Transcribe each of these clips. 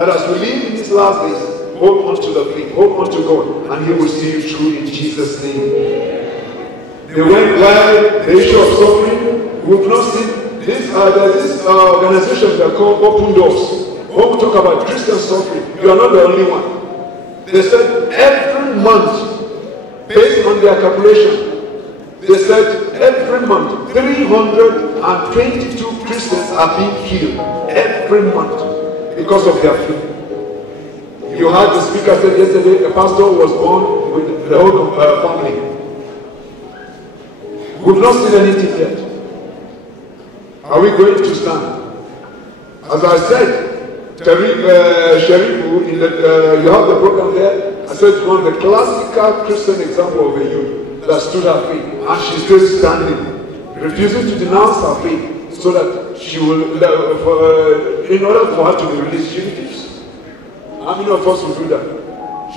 And as we live in these last days, hold on to the faith, hold on to God, and He will see you through in Jesus' name. They went while the issue of suffering. We've not seen this. There's this organization that are called Open Doors. When we talk about Christian suffering, you are not the only one. They said every month, based on their calculation, they said every month 322 Christians are being killed every month because of their faith. You heard the speaker said yesterday a pastor was born with the whole family. We've not seen anything yet. Are we going to stand? As I said, Sherifu, you have the program there. I said one of the classical Christian example of a youth that stood her faith, and she's still standing, refusing to denounce her faith, so that she will, in order for her to be released, she refused. How many of us will do that?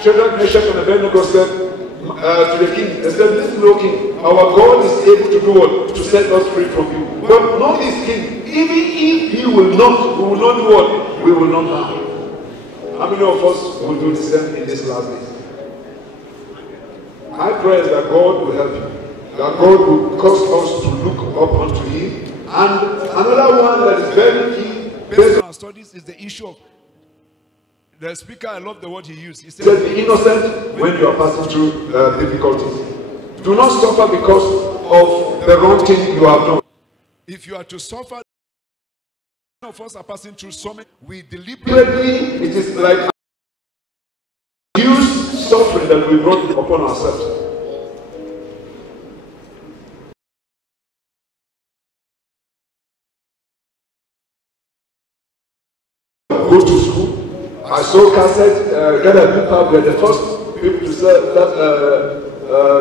Shadrach, Meshach, and Abednego said to the king, they said, "Listen, O king, our God is able to do what? To set us free from you. But not this king. Even if he will not, we will not do what? We will not harm." How many of us will do the same in this last days? I pray that God will help you, that God will cause us to look up unto Him. And another one that is very key based on our studies is the issue of the speaker. I love the word he used. He said, "Be innocent when you are passing through difficulties. Do not suffer because of the wrong thing you have done." If you are to suffer, many of us are passing through something. We deliberately, it is like use suffering that we brought upon ourselves. Go to school. I saw cassettes, Gather People were the first people to sell that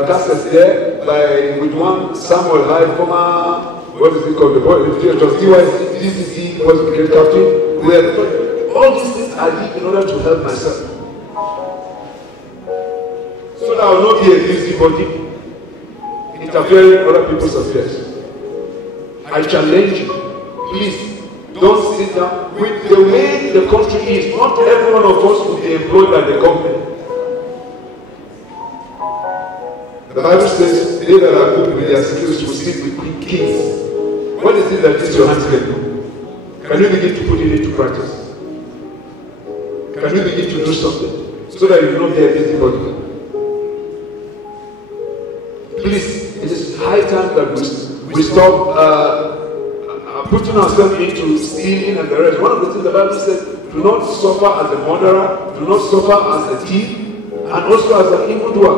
cassettes there with one Samuel Hyde, former, what is it called? The boy, JOS DYC, DCC, was brigade captain. All these things I did in order to help myself. So that I will not be a busybody interfering in other people's affairs. I challenge you, please. Don't sit down. With the way the country is, not every one of us will be employed by the government. The Bible says, "They that are good with their skills will sit with kings." What is it that your hands can do? Can you begin to put it into practice? Can you begin to do something so that you will not be a busybody? Please, it is high time that we stop putting ourselves into stealing and the rest. One of the things the Bible says, do not suffer as a murderer, do not suffer as a thief, and also as an evildoer.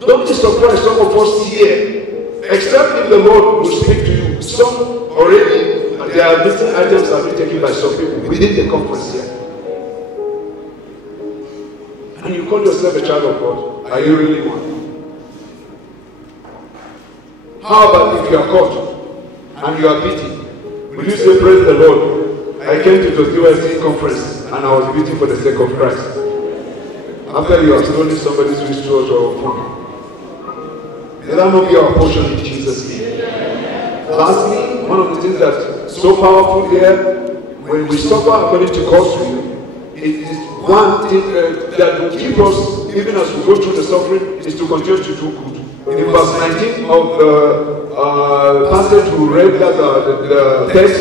Don't be surprised, some of us here, except if the Lord will speak to you. Some already, their missing items have been taken by some people within the conference here. And you call yourself a child of God. Are you really one? How about if you are caught and you are beaten? Will you say, "Praise the Lord, I came to the DYC conference and I was beaten for the sake of Christ"? After you have stolen somebody's wristwatch or phone. May that not be our portion in Jesus' name. Lastly, one of the things that's so powerful here, when we suffer according to God's will, it is one thing that will keep us, even as we go through the suffering, is to continue to do good. In verse 19 of the passage we read, the text,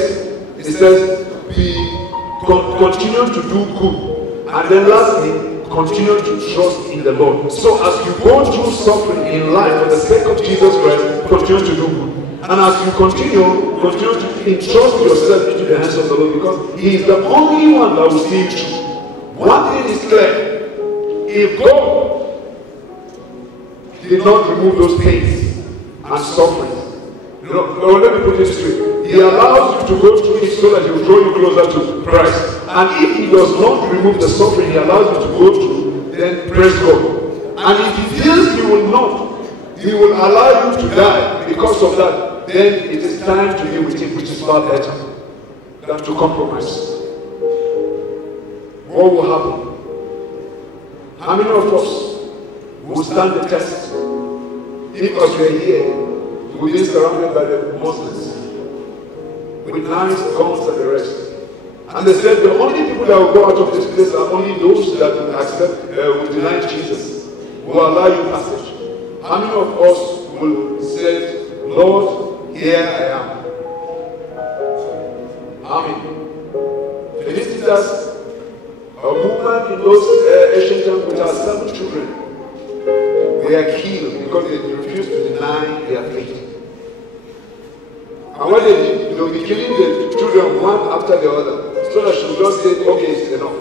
it says, continue to do good. And then lastly, continue to trust in the Lord. So as you go through suffering in life for the sake of Jesus Christ, continue to do good. And as you continue to entrust yourself into the hands of the Lord, because He is the only one that will see you through. One thing is clear: if God did not remove those pains and suffering, let me put it this way: He allows you to go through it so that He will draw you closer to Christ. And if He does not remove the suffering He allows you to go through, then praise God. And if He feels He will not, He will allow you to die because of that, then it is time to be with Him, which is far better than to compromise. What will happen? How many of us will stand the test? Because we are here, we'll be surrounded by the Muslims with knives, guns, and the rest. And they said the only people that will go out of this place are only those that will accept, will deny Jesus, will allow you passage. How many of us will say, Lord, here I am? Amen. Felicitas, a woman in those ancient times with her 7 children, they are killed because they refused to deny their faith. And what they did, they will be killing the children one after the other, so that she will just say, okay, it's enough.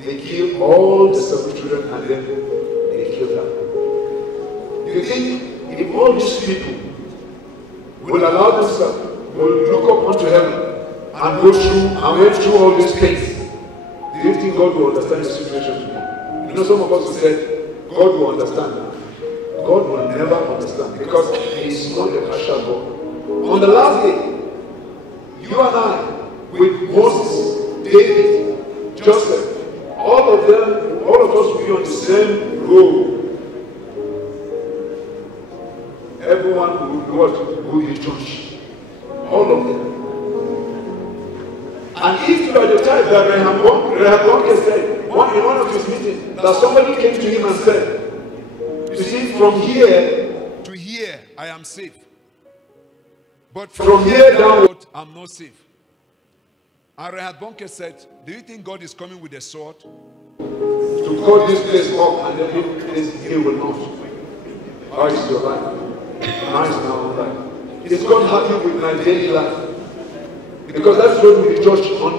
They killed all the 7 children and then they killed her. You think if all these people will allow themselves, will look up unto heaven and go through and went through all these things, do you think God will understand the situation today? You know, some of us who said, God will understand. God will never understand because He is not a partial God. On the last day, you and I, with Moses, David, Joseph, all of them, all of us will be on the same road. Everyone will be judged. All of them. And if you are the type that Rehoboam said, in one of his meetings, that somebody came to him and said, you see, from here to here, I am safe. But from here downward, I'm not safe. And Rehoboam said, do you think God is coming with a sword? To cut this place up and then this place he will not. How is your life? How is my life? Is God happy with my daily life? Because that's what we judge on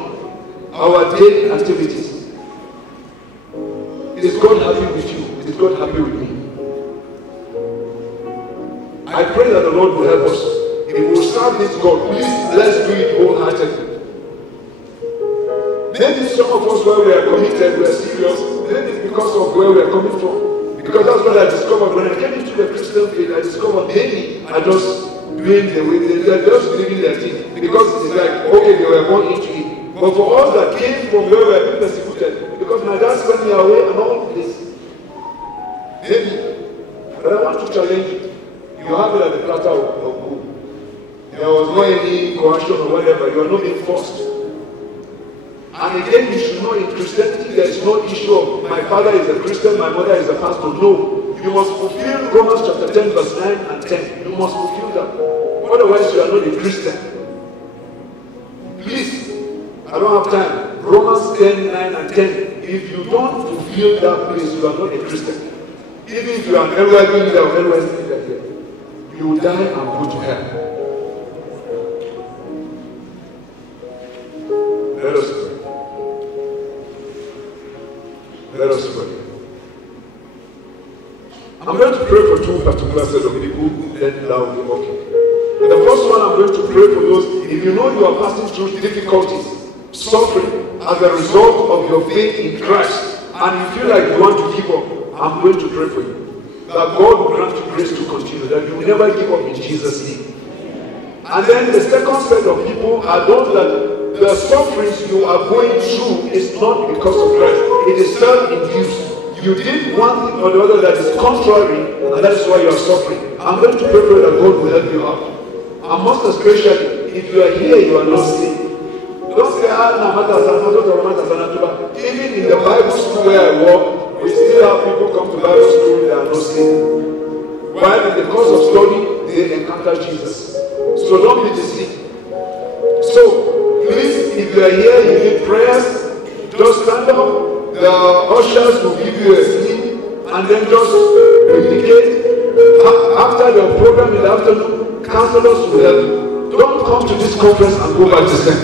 our daily activities. Is God happy with you? Is God happy with me? I pray that the Lord will help us. If we will serve this God, please let's do it wholeheartedly. Maybe some of us, where we are committed, we are serious, maybe it's because of where we are coming from. Because that's what I discovered when I came into the Christian faith. I discovered many are just doing the way they're just living their thing. Because it's like, okay, they were born into it. But for us that came from where we are being persecuted, because my dad sent me away and all this, maybe, but I want to challenge you. You have it at the platter of gold. There was no any coercion or whatever. You are not being forced. And again, you should know in Christianity there is no issue of my father is a Christian, my mother is a pastor. No. You must fulfill Romans chapter 10 verse 9 and 10. You must fulfill that. Otherwise you are not a Christian. Please, I don't have time. Romans 10, 9 and 10. If you don't fulfill that place, you are not a Christian. Even if you are an NYB leader or NYC leader here, you will die and go to hell. Let us pray. Let us pray. I'm going to pray for 2 particular set of people, then that will be okay. The first one I'm going to pray for those, if you know you are passing through difficulties, suffering as a result of your faith in Christ, and you feel like you want to give up, I'm going to pray for you. That God will grant you grace to continue, that you will never give up in Jesus' name. And then the second set of people are those that the sufferings you are going through is not because of Christ. It is self-induced. You did one thing or the other that is contrary, and that is why you are suffering. I'm going to pray that God will help you out. And most especially, if you are here, you are not saved. Don't say, even in the Bible school where I work, we still have people come to Bible school that are not saved. While in the course of study, they encounter Jesus. So don't be deceived. So, please, if you are here, you need prayers, just stand up. The ushers will give you a seat, and then just replicate. After the program in the afternoon, counselors will help you. Don't come to this conference and go back to sleep.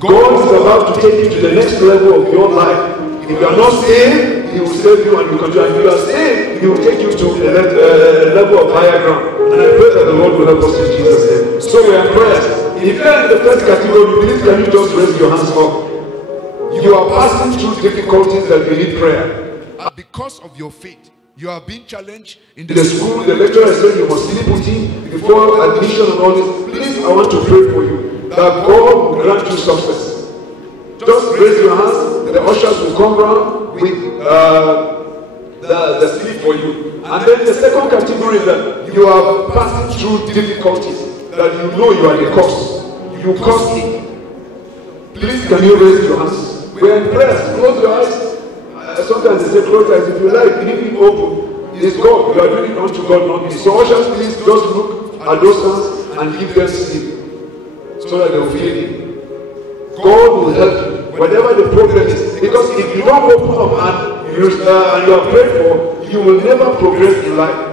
God is about to take you to the next level of your life. If you are not saved, He will save you and you continue. If you are saved, He will take you to a level of higher ground. And I pray that the Lord will help us in Jesus' name. So we are prayers. If you are in the first category, please can you just raise your hands up? You are passing through difficulties that you need prayer. And because of your faith, you are being challenged in the school. The lecturer said you must sleep with him before admission and all this. Please, I want to pray for you that God will grant you success. Just raise your hands. The ushers will come around with the slip for you. And then the second category is that you are passing through difficulties that you know you are the cause. You caused it. Please, can you raise your hands? We are in prayer. Close your eyes. Sometimes they say close your eyes. If you like, leave it open. It's God. You are doing it unto God, not me. So ushers, please just look at those hands and give them sleep, so that they will feel it. God will help you, whatever the problem is. Because if you don't open up and you are prayed for, you will never progress in life.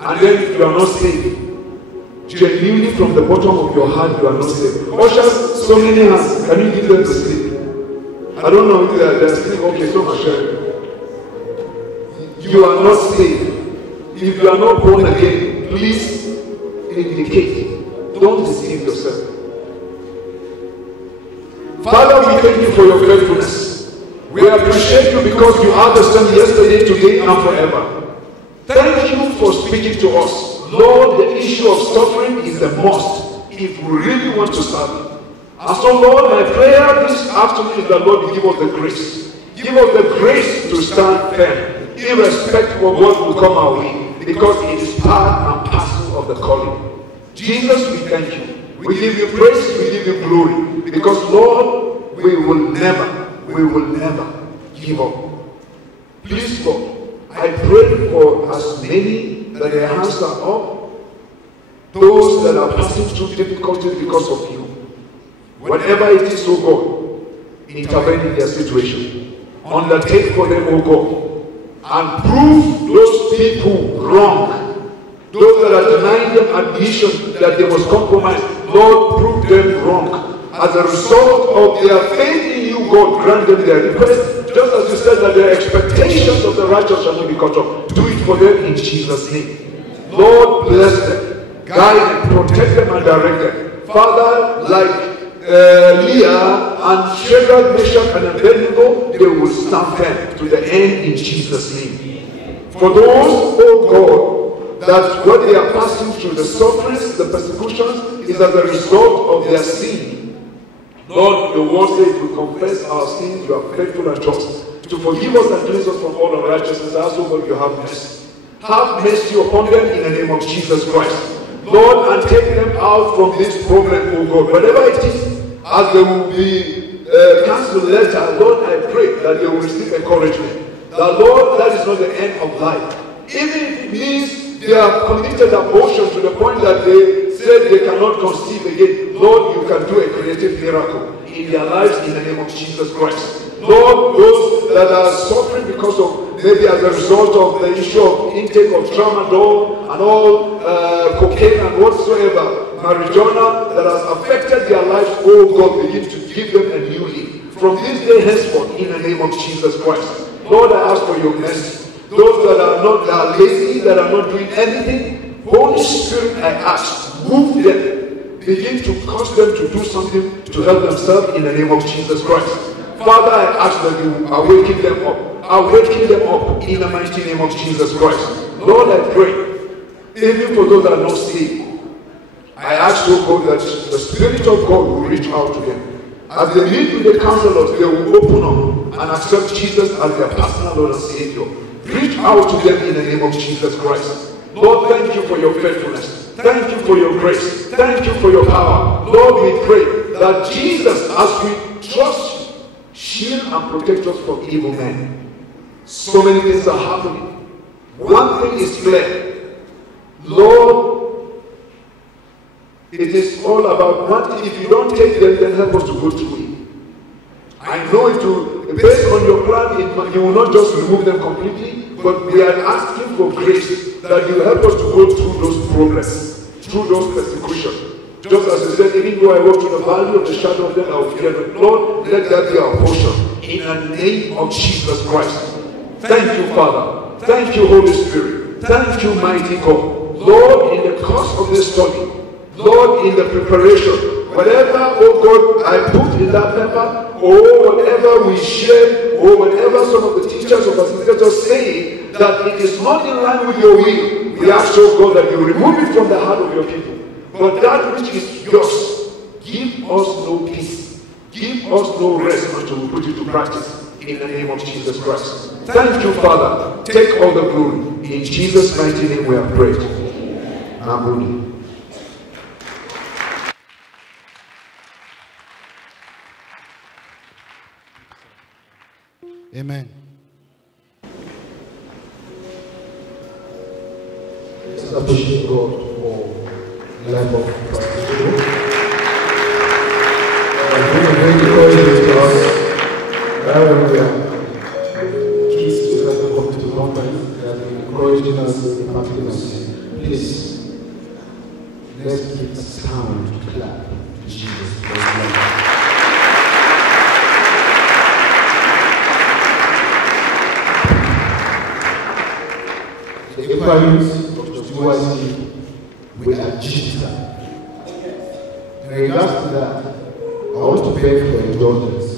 And then if you are not saved, genuinely from the bottom of your heart, you are not saved. Ushers, so many hands. Can you give them to sleep? I don't know if they are asleep. Okay, so much. You are not saved. If you are not born again, please indicate. Don't deceive yourself. Father, we thank you for your faithfulness. We appreciate you because you are the same yesterday, today, and forever. Thank you for speaking to us. Lord, the issue of suffering is a must if we really want to serve you. And so, Lord, my prayer this afternoon is that, Lord, you give us the grace. Give us the grace to stand firm, irrespective of what will come our way, because it is part and parcel of the calling. Jesus, we thank you. We give you praise, we give you glory, because, Lord, we will never give up. Please, Lord, I pray for as many that their hands are up, those that are passing through difficulties because of you. Whatever it is, oh God, intervene in their situation. Undertake for them, oh God, and prove those people wrong. Those that are denying them admission that they must compromise, Lord, prove them wrong. As a result of their faith in you, God, grant them their request. Just as you said that their expectations of the righteous shall not be cut off. Do it for them in Jesus' name. Lord, bless them, guide them, protect them, and direct them. Father, like Leah and Shadrach, Meshach, and Abednego, they will stand firm to the end in Jesus' name. For those, oh God, that what they are passing through, the sufferings, the persecutions, is as a result of their sin. Lord, the word says, if we confess our sins, you are faithful and just to forgive us and cleanse us from all unrighteousness. As oh God, you have mercy. Have mercy upon them in the name of Jesus Christ. Lord, and take them out from this problem, oh God. Whatever it is, as they will be cancelled letter, Lord, I pray that they will receive encouragement. That, Lord, that is not the end of life. Even if it means they have committed abortion to the point that they said they cannot conceive again, Lord, you can do a creative miracle in their lives in the name of Jesus Christ. Lord, those that are suffering because of maybe as a result of the issue of intake of tramadol and all cocaine and whatsoever, marijuana that has affected their lives, oh God, begin to give them a new leaf. From this day henceforth, in the name of Jesus Christ. Lord, I ask for your mercy. Those that are not, that are lazy, that are not doing anything, Holy Spirit, I ask, move them. Begin to cause them to do something to help themselves in the name of Jesus Christ. Father, I ask that you awaken them up. Awaken them up in the mighty name of Jesus Christ. Lord, I pray, even for those that are not saved, I ask, oh God, that the Spirit of God will reach out to them. As they meet with the counselors, they will open up and accept Jesus as their personal Lord and Savior. Reach out to them in the name of Jesus Christ. Lord, thank you for your faithfulness. Thank you for your grace. Thank you for your power. Lord, we pray that Jesus, as we trust you, shield and protect us from evil men. So many things are happening. One thing is clear. Lord, it is all about one thing. If you don't take them, then help us to go through it. I know it will, based on your plan, you will not just remove them completely, but we are asking for grace that you help us to go through those problems, through those persecutions. Just as you said, even though I walk through the valley of the shadow of death, I will fear not. Lord, let that be our portion in the name of Jesus Christ. Thank you, Father. Thank you, Holy Spirit. Thank you, mighty God. Lord, in the course of this study, Lord, in the preparation, whatever, oh God, I put in that paper, or whatever we share, or whatever some of the teachers or facilitators say, that it is not in line with your will, we ask, oh God, that you remove it from the heart of your people. But that which is yours, give us no peace, give us no rest until we put it to practice in the name of Jesus Christ. Thank you, Father. Take all the glory. In Jesus' mighty name we have prayed. Amen. Amen. Let's appreciate God for the life of Pastor Joe. It's been a great encouragement to us. That when we are kids to start to come to the conference, they have been encouraging us, impacting us. Please, let's give a sound clap to Jesus. The inquiries of JOS DYC, we are digital. In regards to that, I want to beg for indulgence.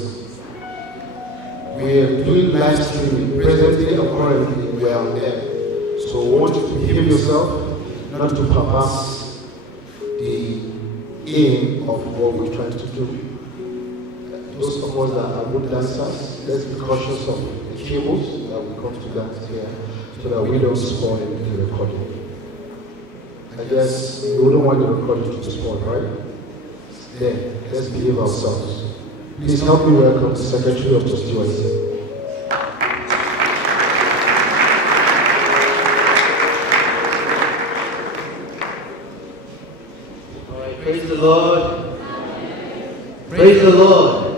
We are doing live streaming presently and currently. We are on air. So I want you to behave yourself, not to perverse the aim of what we're trying to do. Those of us that are good dancers, let's be cautious of the cables that will come to dance here, so that we don't spoil the recording. I guess we wouldn't want the recording to spoil, right? Then, let's behave ourselves. Please help me welcome the Secretary of JOS DYC. All right, praise the Lord. Praise the Lord.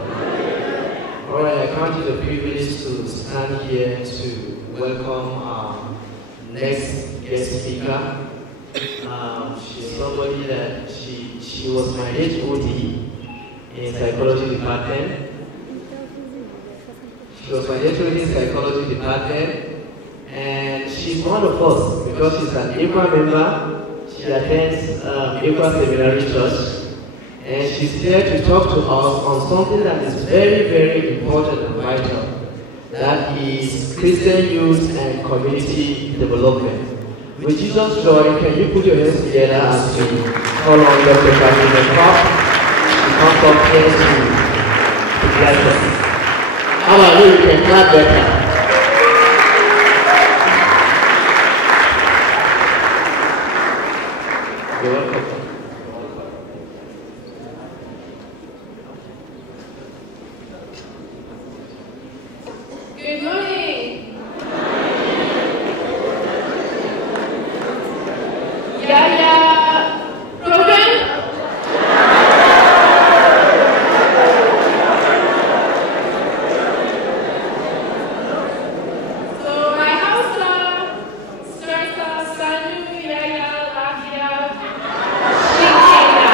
All right, I count it a privilege to stand here to welcome our next guest speaker. She's somebody that she was my HOD in psychology department. She was my HOD in psychology department, and she's one of us because she's an ECWA member. She attends ECWA Seminary Church, and she's here to talk to us on something that is very, very important and vital. That is Christian youth and community development. With Jesus' joy, can you put your hands together as we call on Dr. Patrick to come up here to bless us? How about you? You can clap better. You're welcome. Good morning. Program? So my house starts Sanu Yaya Lafia Shikena.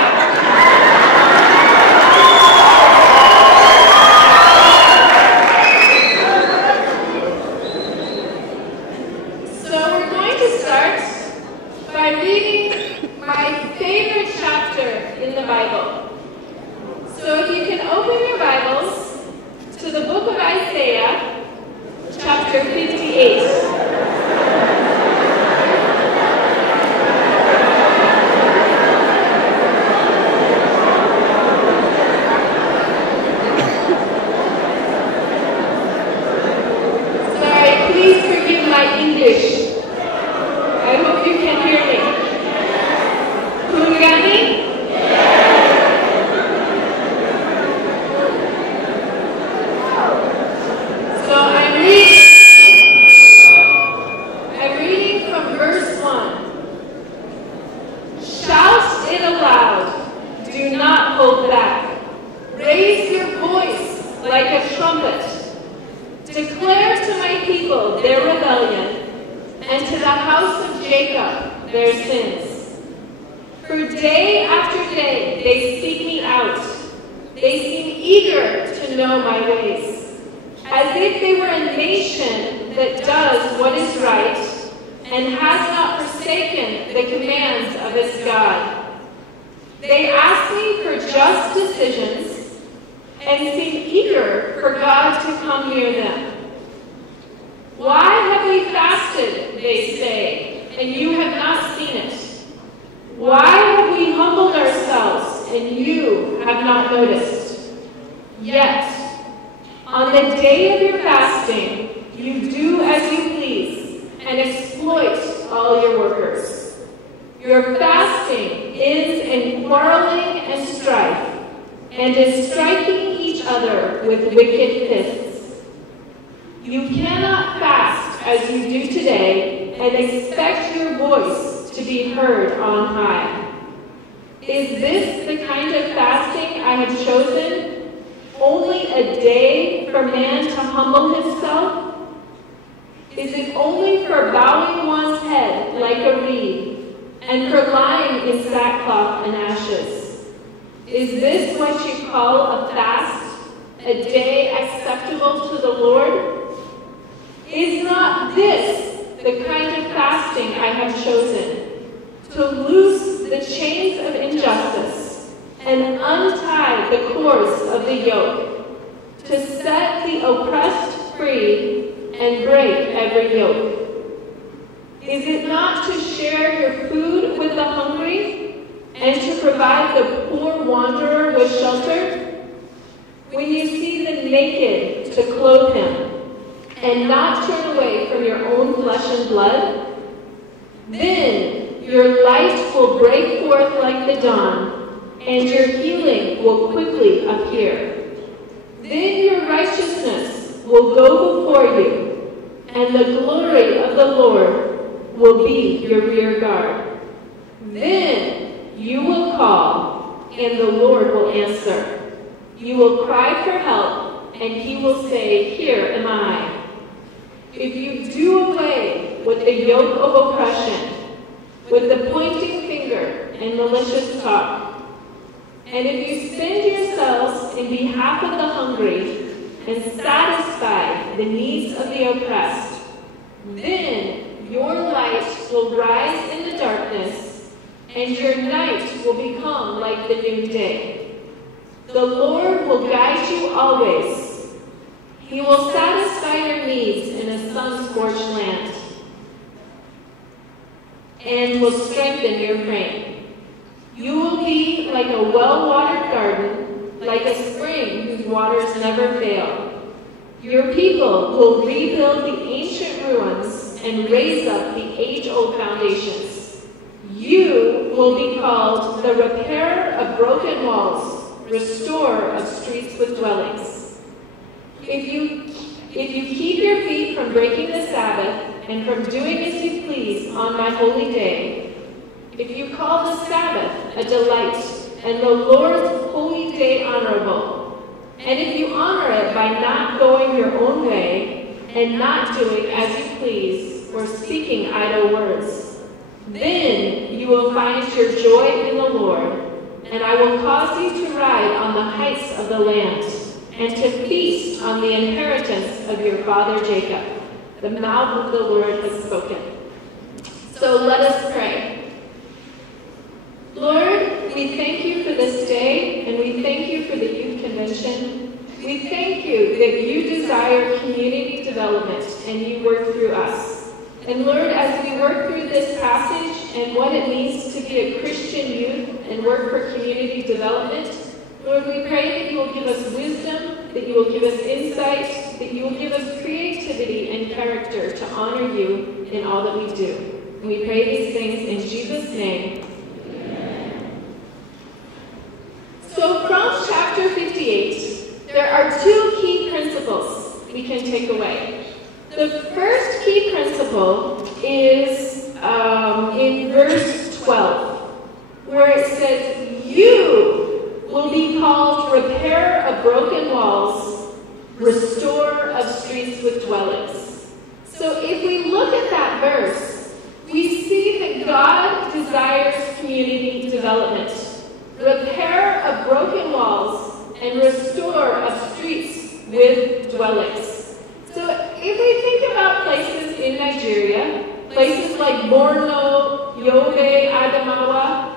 So we're going to start by reading my favorite chapter in the Bible. So if you can open your Bibles to the book of Isaiah, chapter 58. Sorry, please forgive my English. I hope you can hear me. Kurugani? So I'm reading from verse 1. Shout it aloud. Do not hold back. Raise your voice like a trumpet. Declare to my people their rebellion, and to the house of Jacob their sins. For day after day they seek me out. They seem eager to know my ways, as if they were a nation that does what is right and has not forsaken the commands of its God. They ask me for just decisions and seem eager for God to come near them. Why have we fasted, they say, and you have not seen it? Why have we humbled ourselves, and you have not noticed? Yet, on the day of your fasting, you do as you please and exploit all your workers. Your fasting is in quarreling and strife, and is striking each other with wicked fists. You cannot fast as you do today and expect your voice to be heard on high. Is this the kind of fasting I have chosen? Only a day for man to humble himself? Is it only for bowing one's head like a reed and for lying in sackcloth and ashes? Is this what you call a fast, a day acceptable to the Lord? Is not this the kind of fasting I have chosen? To loose the chains of injustice and untie the cords of the yoke, to set the oppressed free and break every yoke? Is it not to share your food with the hungry and to provide the poor wanderer with shelter? When you see the naked, to clothe him and not turn away from your own flesh and blood? Then your light will break forth like the dawn, and your healing will quickly appear. Then your righteousness will go before you, and the glory of the Lord will be your rear guard. Then you will call, and the Lord will answer. You will cry for help, and he will say, "Here am I." If you do away with the yoke of oppression, with the pointing finger and malicious talk, and if you spend yourselves in behalf of the hungry and satisfy the needs of the oppressed, then your light will rise in the darkness, and your night will become like the noonday. The Lord will guide you always. He will satisfy your needs in a sun-scorched land, and will strengthen your frame. You will be like a well-watered garden, like a spring whose waters never fail. Your people will rebuild the ancient ruins and raise up the age-old foundations. You will be called the repairer of broken walls, restorer of streets with dwellings. If you keep your feet from breaking the Sabbath and from doing as you please on my holy day, if you call the Sabbath a delight and the Lord's holy day honorable, and if you honor it by not going your own way and not doing as you please or speaking idle words, then you will find your joy in the Lord, and I will cause you to ride on the heights of the land and to feast on the inheritance of your father Jacob. The mouth of the Lord has spoken. So let us pray. Lord, we thank you for this day, and we thank you for the youth convention. We thank you that you desire community development, and you work through us. And Lord, as we work through this passage and what it means to be a Christian youth and work for community development, Lord, we pray that you will give us wisdom, that you will give us insight, that you will give us creativity and character to honor you in all that we do. And we pray these things in Jesus' name. Amen. So from chapter 58, there are two key principles we can take away. The first key principle is in verse 12, where it says, "You will be called repairer of broken walls, restorer of streets with dwellings." So if we look at that verse, we see that God desires community development, repairer of broken walls, and restorer of streets with dwellings. So if we think about places in Nigeria, places like Borno, Yobe, Adamawa,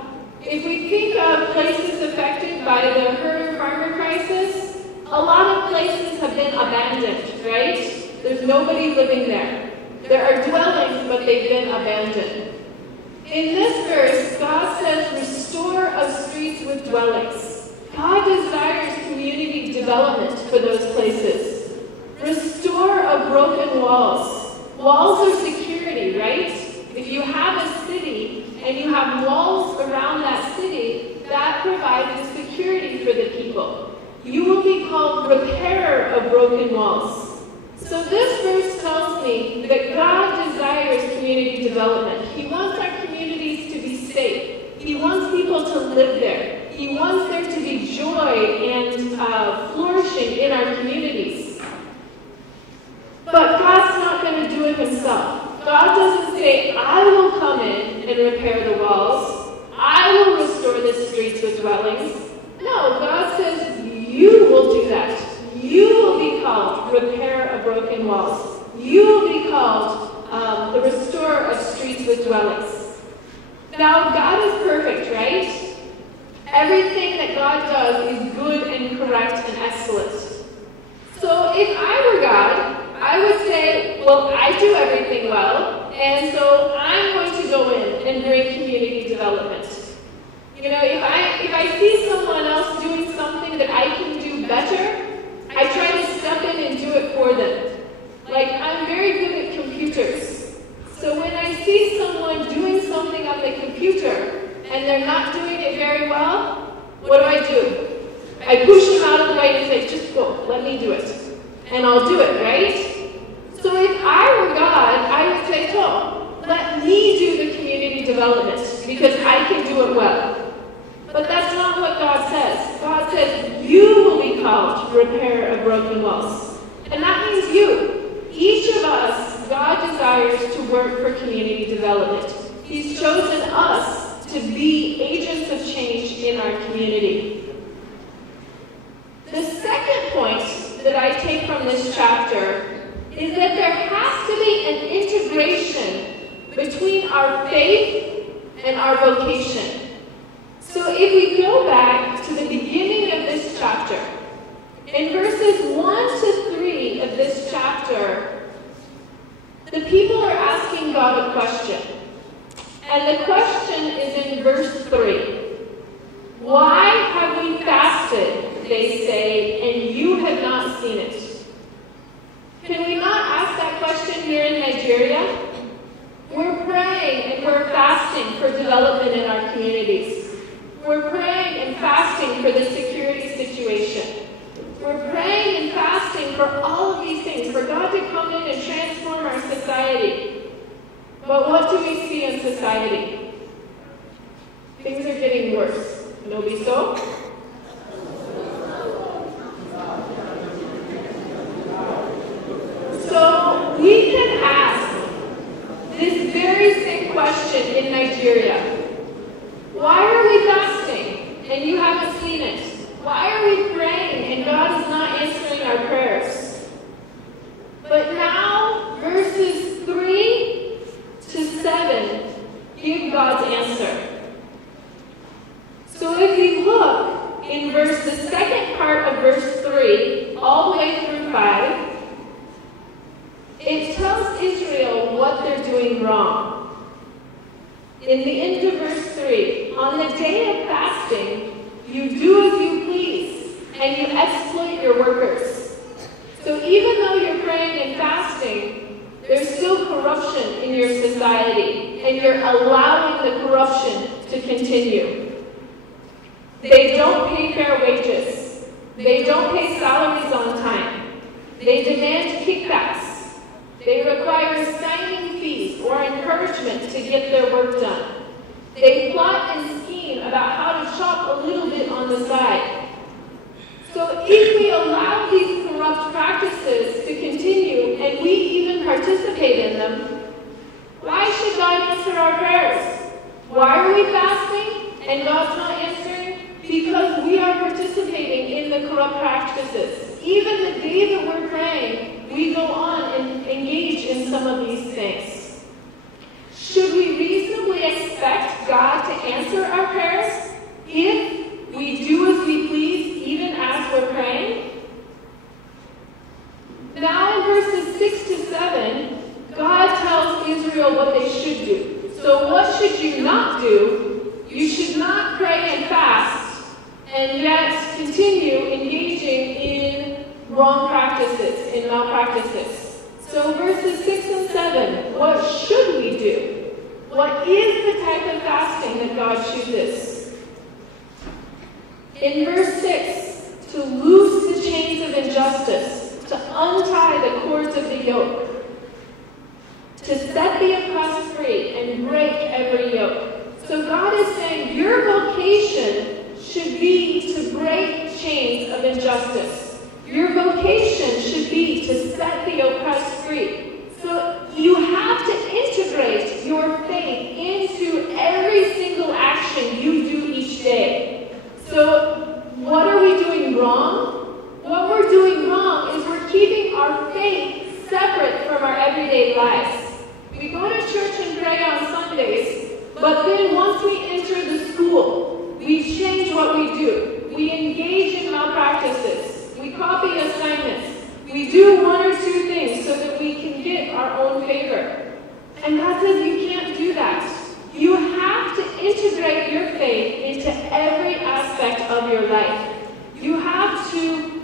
if we think of places affected by the herder-farmer crisis, a lot of places have been abandoned, right? There's nobody living there. There are dwellings, but they've been abandoned. In this verse, God says, "Restore of streets with dwellings." God desires community development for those places. Restore of broken walls. Walls are security, right? If you have a city and you have walls around that city, that provides the security for the people. You will be called repairer of broken walls. So this verse tells me that God desires community development. He wants our communities to be safe. He wants people to live there. He wants there to be joy and flourishing in our communities. But God's not going to do it himself. God doesn't say, I will come in and repair the walls. I will restore the streets with dwellings. No, God says, you will do that. You will be called repair of broken walls. You will be called the restorer of streets with dwellings. Now, God is perfect, right? Everything that God does is good and correct and excellent. So if I were God, I would say, well, I do everything well, and so I'm going to go in and bring community development. You know, if I see someone else doing something that I can do better, I try to step in and do it for them. Like, I'm very good at computers. So when I see someone doing something on the computer and they're not doing it very well, what do? I push them out of the way and say, just go, let me do it. And I'll do it, right? So if I were God, I would say, oh, let me do the community development because I can do it well. But that's not what God says. God says, you will be called repair of broken walls. And that means you. Each of us, God desires to work for community development. He's chosen us to be agents of change in our community. The second point that I take from this chapter is that there has to be an integration between our faith and our vocation. So if we go back to the beginning of this chapter, in verses 1 to 3 of this chapter, the people are asking God a question. And the question is in verse 3. Why have we fasted, they say, and you have not seen it? Can we not ask that question here in Nigeria? We're praying and we're fasting for development in our communities. We're praying and fasting for the security situation. We're praying and fasting for all of these things, for God to come in and transform our society. But what do we see in society? Things are getting worse. No be so? So we can ask this very same question in Nigeria. Why are we fasting and you haven't seen it? Why are we praying and God is not answering our prayers? But now, verses 3 to 7 give God's answer. So if you look in the second part of verse 3, all the way through 5, it tells Israel what they're doing wrong. In the end of verse 3, on the day of fasting, you do as you please, and you exploit your workers. So even though you're praying and fasting, there's still corruption in your society, and you're allowing the corruption to continue. They don't pay fair wages. They don't pay salaries on time. They demand kickbacks. They require signing fees or encouragement to get their work done. They plot and scheme about how to chop a little bit on the side. So if we allow these corrupt practices to continue and we even participate in them, why should God answer our prayers? Why are we fasting and God's not answering? Because we are participating in the corrupt practices. Even the day that we're praying, we go on and engage in some of these things. Should we reasonably expect God to answer our prayers if we do as we please, even as we're praying? Now in verses 6 to 7, God tells Israel what they should do. So what should you not do? You should not pray and fast and yet continue engaging in wrong practices, in malpractices. So verses 6 and 7, what should we do? What is the type of fasting that God chooses? In verse 6, to loose the chains of injustice, to untie the cords of the yoke, to set the oppressed free and break every yoke. So God is saying your vocation should be to break chains of injustice. Your vocation should be to set the oppressed free. So you have to integrate your faith into every single action you do each day. So what are we doing wrong? What we're doing wrong is we're keeping our faith separate from our everyday lives. We go to church and pray on Sundays, but then once we enter the school, we change what we do. We engage in malpractices. We copy assignments. We do one or two things so that we can get our own favor. And God says you can't do that. You have to integrate your faith into every aspect of your life. You have to,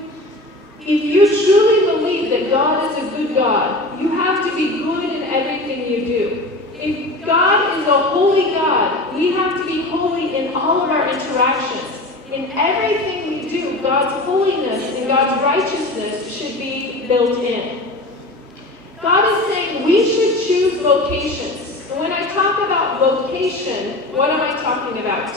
if you truly believe that God is a good God, you have to be good in everything you do. If God is a holy God, we have to be holy in all of our interactions. In everything we do, God's holiness and God's righteousness should be built in. God is saying we should choose vocations. And when I talk about vocation, what am I talking about?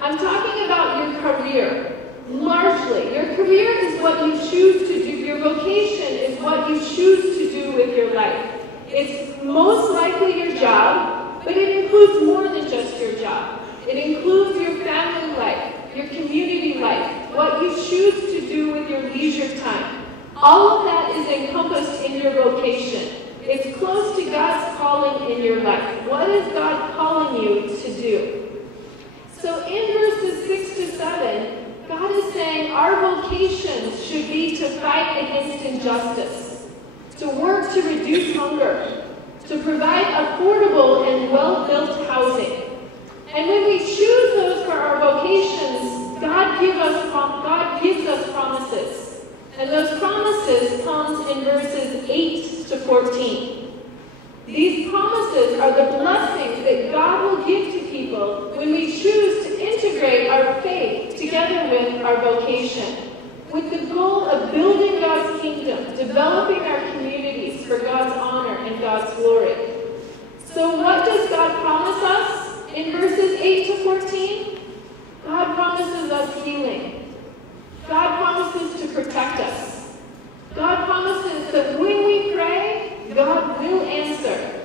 I'm talking about your career. Largely, your career is what you choose to do. Your vocation is what you choose to do with your life. It's most likely your job, but it includes more than just your job. It includes your family life, your community life, what you choose to do with your leisure time. All of that is encompassed in your vocation. It's close to God's calling in your life. What is God calling you to do? So in verses 6 to 7, God is saying our vocations should be to fight against injustice, to work to reduce hunger, to provide affordable and well-built housing. And when we choose those for our vocations, God gives us promises. And those promises come in verses 8 to 14. These promises are the blessings that God will give to people when we choose to integrate our faith together with our vocation, with the goal of building God's kingdom, developing our communities for God's honor and God's glory. So what does God promise us in verses 8 to 14? God promises us healing. God promises to protect us. God promises that when we pray, God will answer.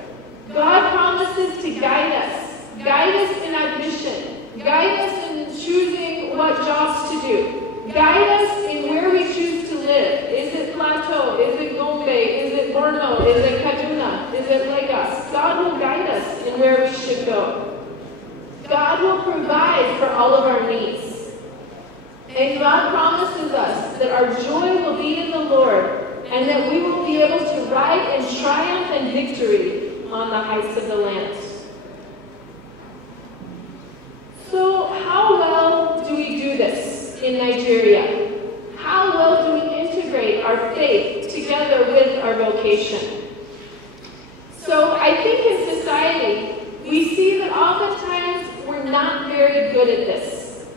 God promises to guide us in admission, guide us in choosing what jobs to do, guide us in where we choose to live. Is it Plateau? Is it Gombe? Is it Borno? Is it Kaduna? Is it Lagos? God will guide us in where we should go. God will provide for all of our needs. And God promises us that our joy will be in the Lord and that we will be able to ride in triumph and victory on the heights of the land. So how well do we do this in Nigeria? How well do we integrate our faith together with our vocation? So I think in society, we see that oftentimes we're not very good at this.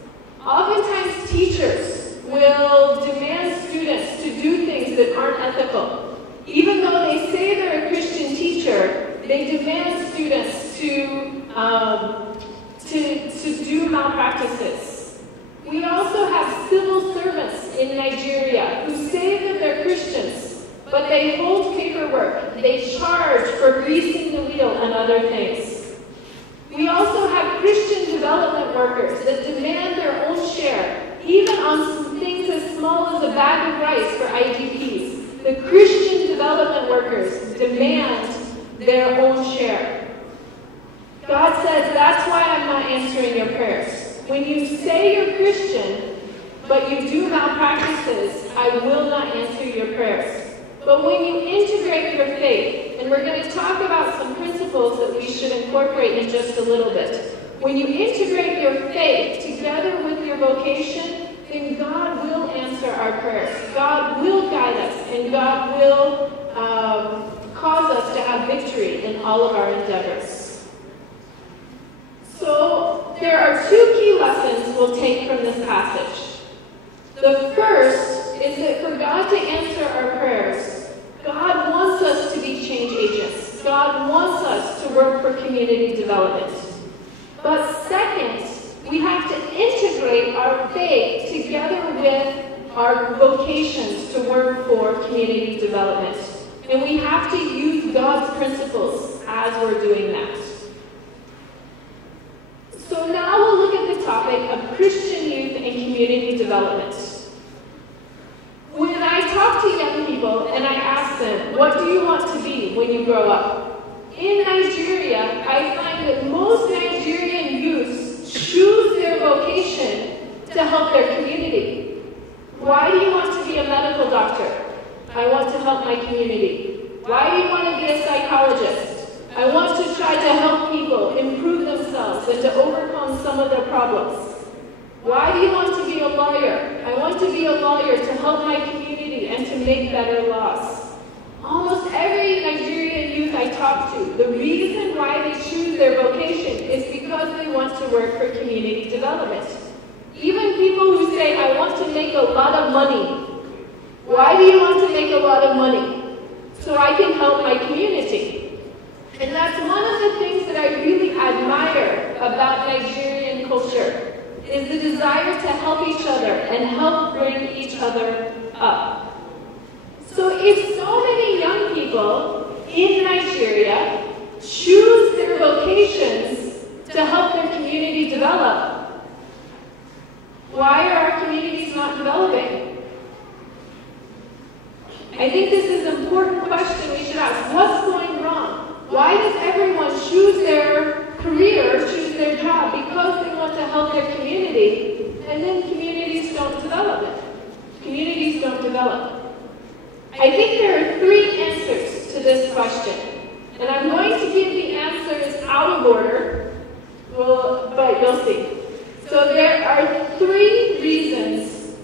Oftentimes teachers will demand students to do things that aren't ethical. Even though they say they're a Christian teacher, they demand students to do malpractices. We also have civil servants in Nigeria who say that they're Christians, but they hold paperwork, they charge for greasing the wheel and other things. We also have Christian development workers that demand their own share, even on things as small as a bag of rice for IDPs. The Christian development workers demand their own share. God says, that's why I'm not answering your prayers. When you say you're Christian, but you do malpractices, I will not answer your prayers. But when you integrate your faith, and we're going to talk about some principles that we should incorporate in just a little bit. When you integrate your faith together with your vocation, then God will answer our prayers. God will guide us, and God will cause us to have victory in all of our endeavors. So there are two key lessons we'll take from this passage. The first is that for God to answer our prayers, community development. But second, we have to integrate our faith together with our vocations to work for community development. And we have to use God's principles as we're doing that. So now we'll look at the topic of Christian youth and community development. When I talk to young people and I ask them, what do you want to be when you grow up? In Nigeria, I find that most Nigerian youths choose their vocation to help their community. Why do you want to be a medical doctor? I want to help my community. Why do you want to be a psychologist? I want to try to help people improve themselves and to overcome some of their problems. Why do you want to be a lawyer? I want to be a lawyer to help my community and to make better laws. Almost every Nigerian youth I talk to, the reason why they choose their vocation is because they want to work for community development. Even people who say, I want to make a lot of money. Why do you want to make a lot of money? So I can help my community. And that's one of the things that I really admire about Nigerian culture, is the desire to help each other and help bring each other up. So if so many young people in Nigeria choose their vocations to help their community develop, why are our communities not developing? I think this is an important question we should ask. What's going wrong? Why does everyone choose their career, choose their job because they want to help their community, and then communities don't develop it? Communities don't develop. I think there are three answers to this question, and I'm going to give the answers out of order, but you'll see. So there are three reasons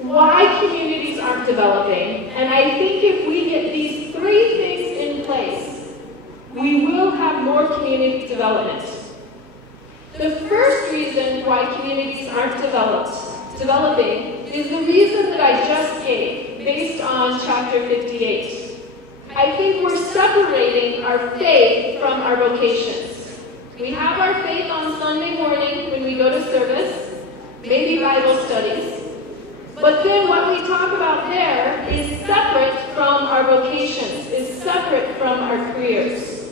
why communities aren't developing, and I think if we get these three things in place, we will have more community development. The first reason why communities aren't developing is the reason that I just gave, based on chapter 58. I think we're separating our faith from our vocations. We have our faith on Sunday morning when we go to service, maybe Bible studies, but then what we talk about there is separate from our vocations, is separate from our careers.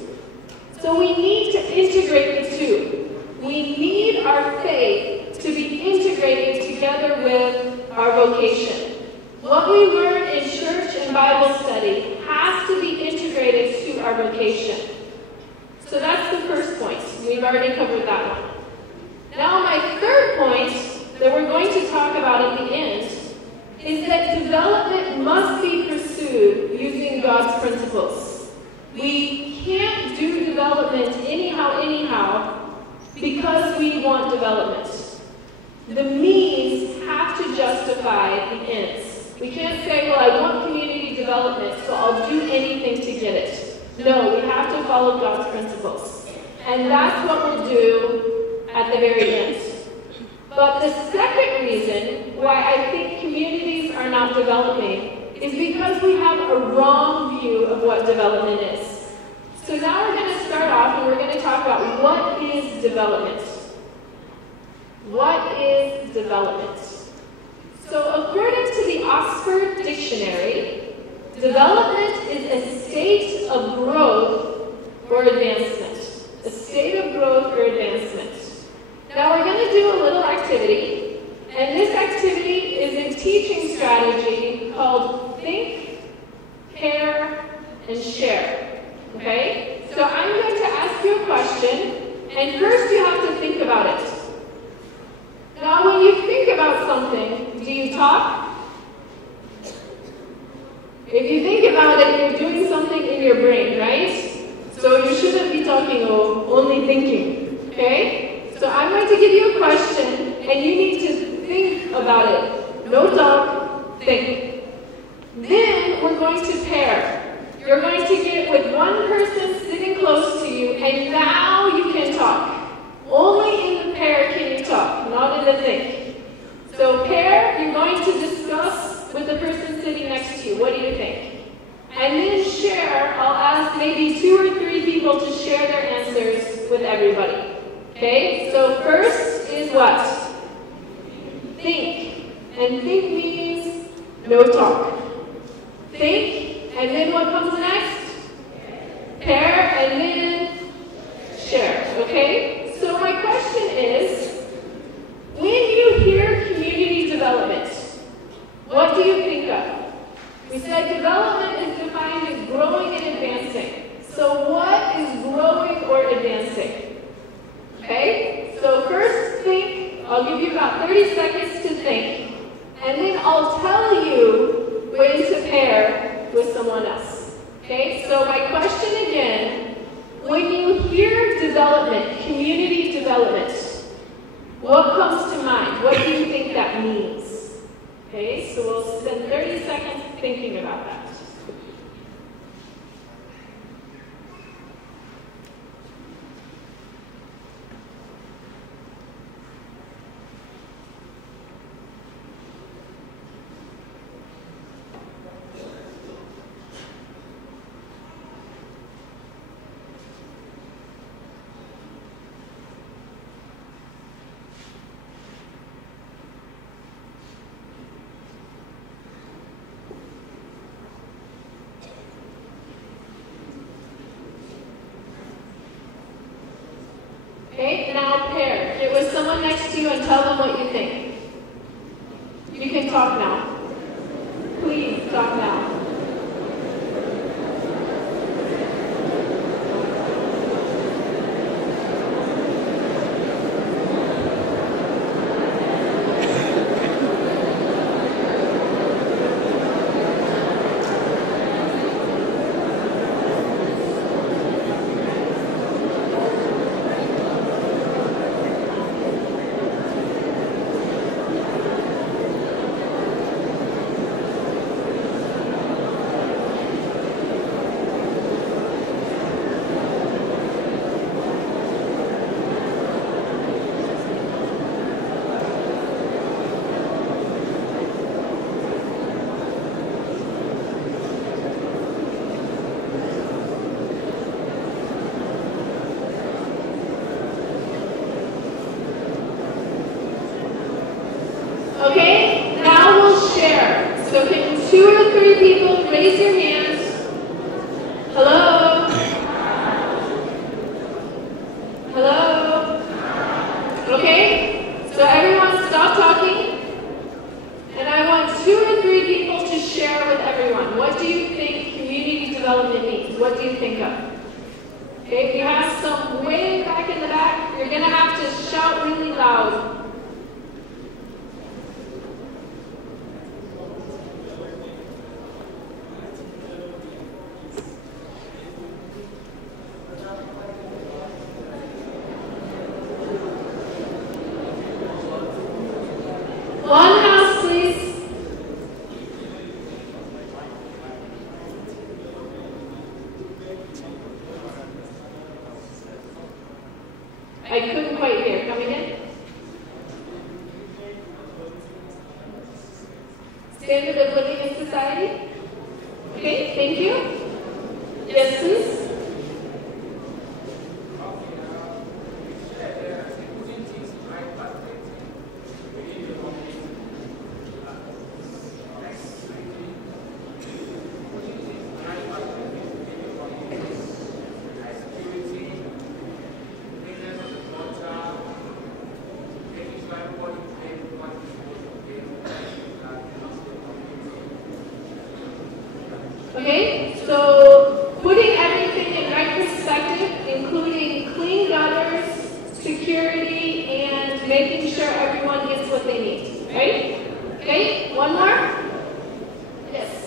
So we need to integrate the two. We need our faith to be integrated together with our vocation. What we learn in church and Bible study has to be integrated to our vocation. So that's the first point. We've already covered that one. Now my third point that we're going to talk about at the end is that development must be pursued using God's principles. We can't do development anyhow, because we want development. The means have to justify the ends. We can't say, well, I want community development, so I'll do anything to get it. No, we have to follow God's principles. And that's what we'll do at the very end. But the second reason why I think communities are not developing is because we have a wrong view of what development is. So now we're going to start off and we're going to talk about what is development. What is development? So according to the Oxford Dictionary, development is a state of growth or advancement. A state of growth or advancement. Now we're going to do a little activity, and this activity is a teaching strategy called Think, Pair, and Share. Okay? So I'm going to ask you a question, and first you have to think about it. Now when you think about something, do you talk? If you think about it, you're doing something in your brain, right? So you shouldn't be talking or only thinking. Okay? So I'm going to give you a question, and you need to think about it. No talk, think. Then we're going to pair. You're going to get with one person sitting close to you, and now you can talk. Only in the pair can you talk, not in the think. So pair, you're going to discuss with the person sitting next to you. What do you think? And then share, I'll ask maybe 2 or 3 people to share their answers with everybody. Okay, so first is what? Think. And think means no talk. Think, and then what comes next? Pair, and then share. Okay? So my question is, when you hear community development, what do you think of? We said development is defined as growing and advancing. So what is growing or advancing? Okay? So first think, I'll give you about 30 seconds to think, and then I'll tell you when to pair with someone else. Okay? So my question again, when you hear development, community development, what comes to mind? What do you think that means? Okay, so we'll spend 30 seconds thinking about that. Okay, now pair. Get with someone next to you and tell them what you think. You can talk now. Please talk now. Okay, now we'll share. So can 2 or 3 people raise your hands? Hello? Hello? Okay, so everyone stop talking. And I want 2 or 3 people to share with everyone. What do you think community development means? What do you think of? Okay, if you have some way back in the back, you're going to have to shout really loud. One house, please. I couldn't quite hear. Coming in? Standard of living in society? Okay, thank you. Yes, please. Okay, so putting everything in right perspective, including clean gutters, security, and making sure everyone gets what they need, right? Okay, one more? Yes.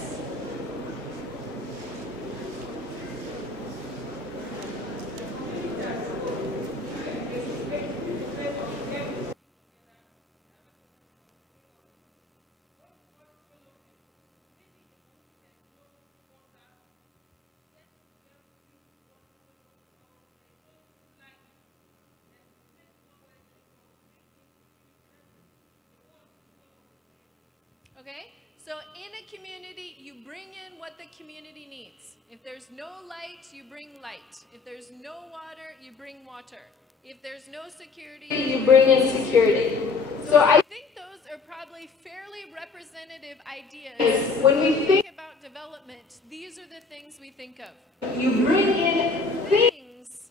Okay? So in a community, you bring in what what the community needs. If there's no light, you bring light. If there's no water, you bring water. If there's no security, you bring in security. So I think those are probably fairly representative ideas. When we think about development, these are the things we think of. You bring in things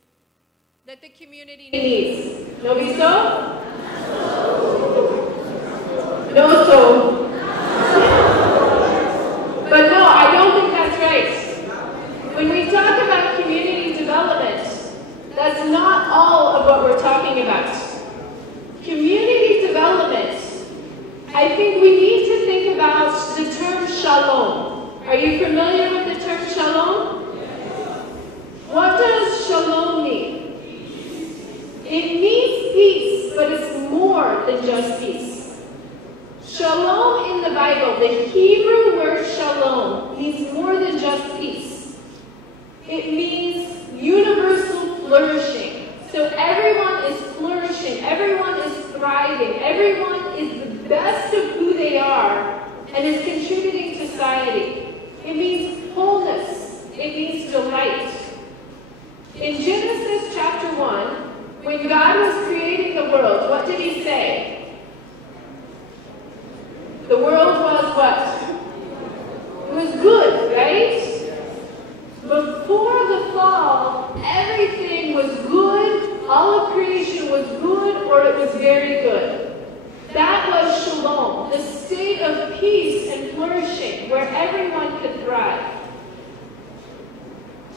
that the community needs. No be so? No so. But no, I don't think that's right. When we talk about community development, that's not all of what we're talking about. Community development, I think we need to think about the term shalom. Are you familiar with the term shalom? What does shalom mean? It means peace, but it's more than just peace. Shalom in the Bible, the Hebrew word shalom, means more than just peace. It means universal flourishing. So everyone is flourishing, everyone is thriving, everyone is the best of who they are and is contributing to society. It means wholeness. It means delight. In Genesis chapter 1, when God was creating the world, what did he say? The world was what? It was good, right? Before the fall, everything was good, all of creation was good, or it was very good. That was shalom, the state of peace and flourishing, where everyone could thrive.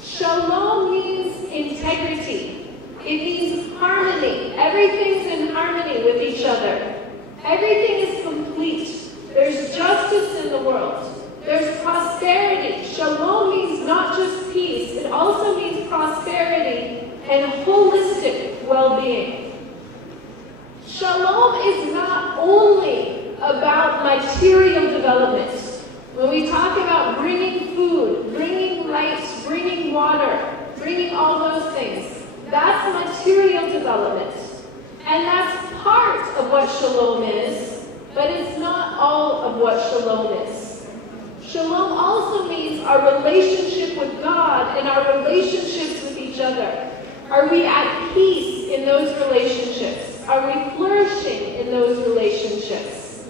Shalom means integrity. It means harmony. Everything's in harmony with each other. Everything is complete. There's justice in the world. There's prosperity. Shalom means not just peace, it also means prosperity and holistic well-being. Shalom is not only about material development. When we talk about bringing food, bringing light, bringing water, bringing all those things, that's material development. And that's part of what shalom is, but it's not all of what shalom is. Shalom also means our relationship with God and our relationships with each other. Are we at peace in those relationships? Are we flourishing in those relationships?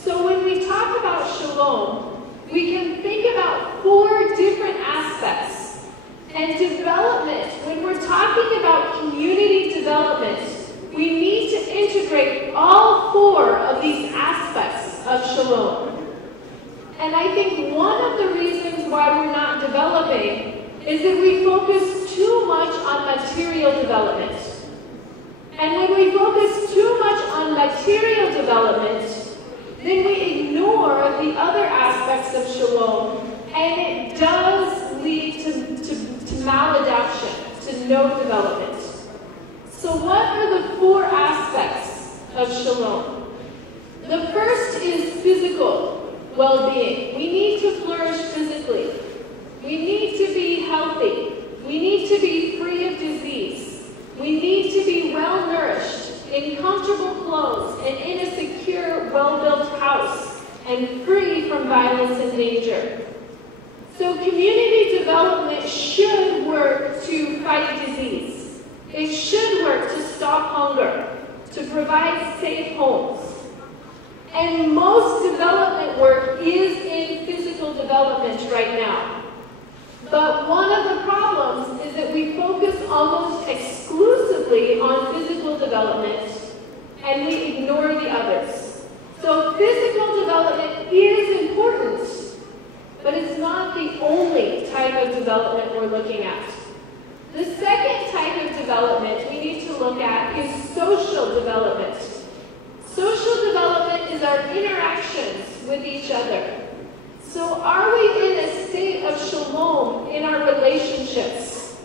So when we talk about shalom, we can think about 4 different aspects. And development, when we're talking about community development, we need to integrate all 4 of these aspects of shalom. And I think one of the reasons why we're not developing is that we focus too much on material development. And when we focus too much on material development, then we ignore the other aspects of shalom, and it does lead to maladaption, to no development. So what are the 4 aspects of shalom? The first is physical well-being. We need to flourish physically. We need to be healthy. We need to be free of disease. We need to be well-nourished, in comfortable clothes, and in a secure, well-built house, and free from violence and danger. So community development should work to fight disease. It should work to stop hunger, to provide safe homes. And most development work is in physical development right now. But one of the problems is that we focus almost exclusively on physical development and we ignore the others. So physical development is important, but it's not the only type of development we're looking at. The second type of development we need to look at is social development. Social development is our interactions with each other. So are we in a state of shalom in our relationships?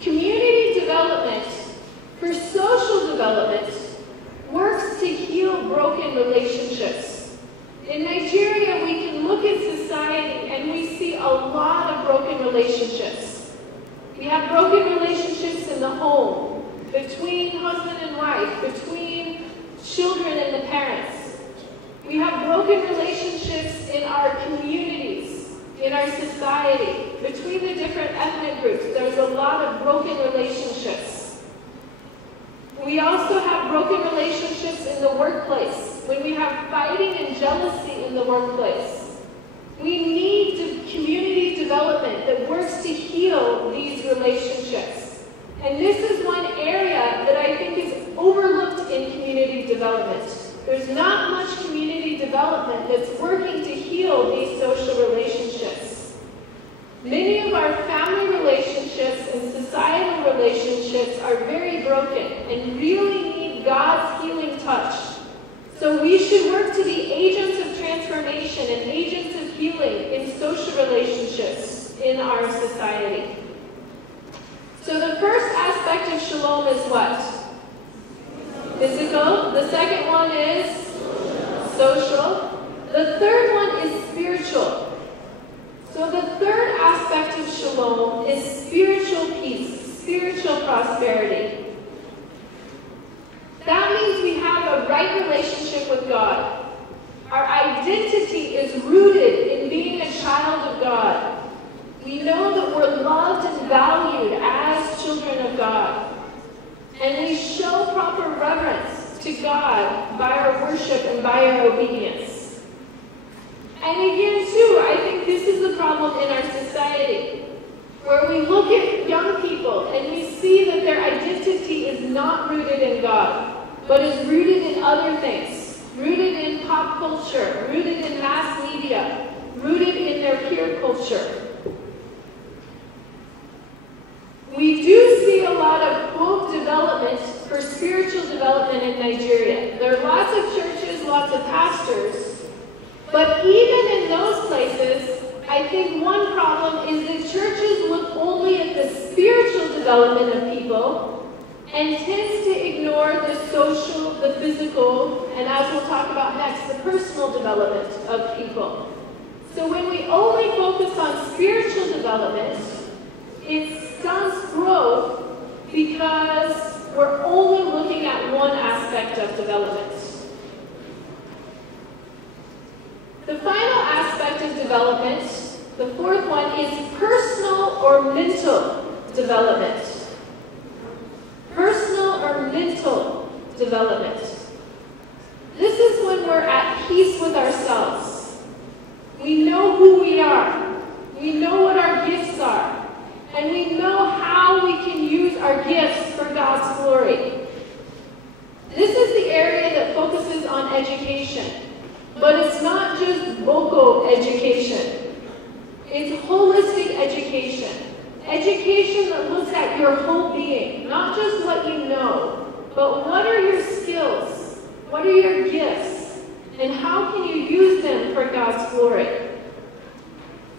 Community development, for social development, works to heal broken relationships. In Nigeria, we can look at society and we see a lot of broken relationships. We have broken relationships in the home, between husband and wife, between children and the parents. We have broken relationships in our society, between the different ethnic groups, there's a lot of broken relationships. We also have broken relationships in the workplace, when we have fighting and jealousy in the workplace. We need community development that works to heal these relationships. And this is one area that I think is overlooked in community development. There's not much community development that's working to heal these social relationships. Many of our family relationships and societal relationships are very broken and really need God's healing touch. So we should work to be agents of transformation and agents of healing in social relationships in our society. So the first aspect of shalom is what? Physical. The second one is social. The third one is spiritual. So the third aspect of shalom is spiritual peace, spiritual prosperity. That means we have a right relationship with God. Our identity is rooted in being a child of God. We know that we're loved and valued as children of God. And we show proper reverence to God by our worship and by our obedience. And again, too, I think this is the problem in our society, where we look at young people and we see that their identity is not rooted in God, but is rooted in other things, rooted in pop culture, rooted in mass media, rooted in their peer culture. We do see a lot of hope development for spiritual development in Nigeria. There are lots of churches, lots of pastors, but even in those places, I think one problem is that churches look only at the spiritual development of people and tends to ignore the social, the physical, and as we'll talk about next, the personal development of people. So when we only focus on spiritual development, it stunts growth because we're only looking at one aspect of development. The final aspect of development, the fourth one, is personal or mental development. Personal or mental development. This is when we're at peace with ourselves. We know who we are. We know what our gifts are. And we know how we can use our gifts for God's glory. This is the area that focuses on education. But it's not just vocal education. It's holistic education. Education that looks at your whole being, not just what you know, but what are your skills? What are your gifts? And how can you use them for God's glory?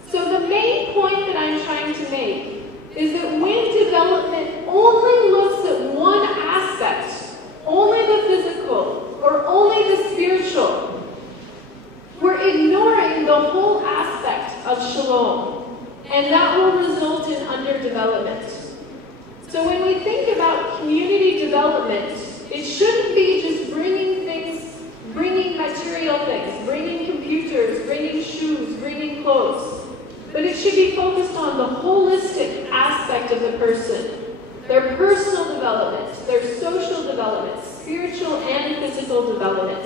So the main point that I'm trying to make is that when development only looks at one aspect, only the physical or only the spiritual, we're ignoring the whole aspect of shalom, and that will result in underdevelopment. So when we think about community development, it shouldn't be just bringing things, bringing material things, bringing computers, bringing shoes, bringing clothes. But it should be focused on the holistic aspect of the person, their personal development, their social development, spiritual and physical development.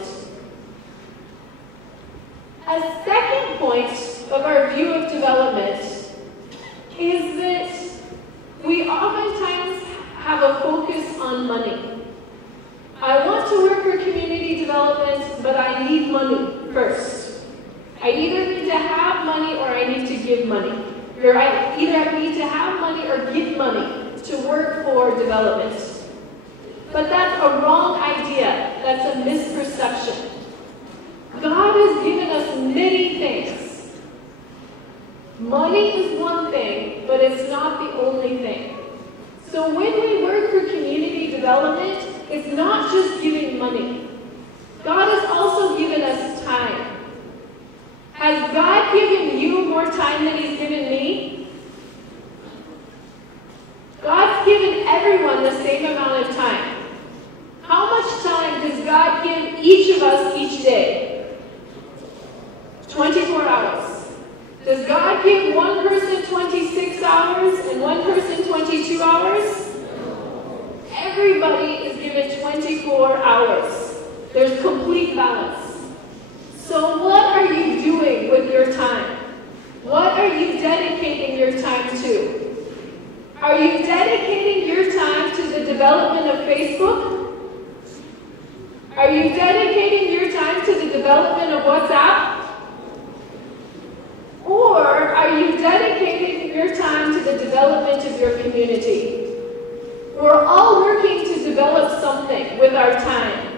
A second point of our view of development is that we oftentimes have a focus on money. I want to work for community development, but I need money first. I either need to have money or I need to give money. Or I either need to have money or give money to work for development. But that's a wrong idea. That's a misperception. God has given us many things. Money is one thing, but it's not the only thing. So when we work for community development, it's not just giving money. God has also given us time. Has God given you more time than He's given me? God's given everyone the same amount of time. How much time does God give each of us each day? 24 hours. Does God give one person 26 hours and one person 22 hours? Everybody is given 24 hours. There's complete balance. So what are you doing with your time? What are you dedicating your time to? Are you dedicating your time to the development of Facebook? Are you dedicating your time to the development of WhatsApp? Or are you dedicating your time to the development of your community? We're all working to develop something with our time.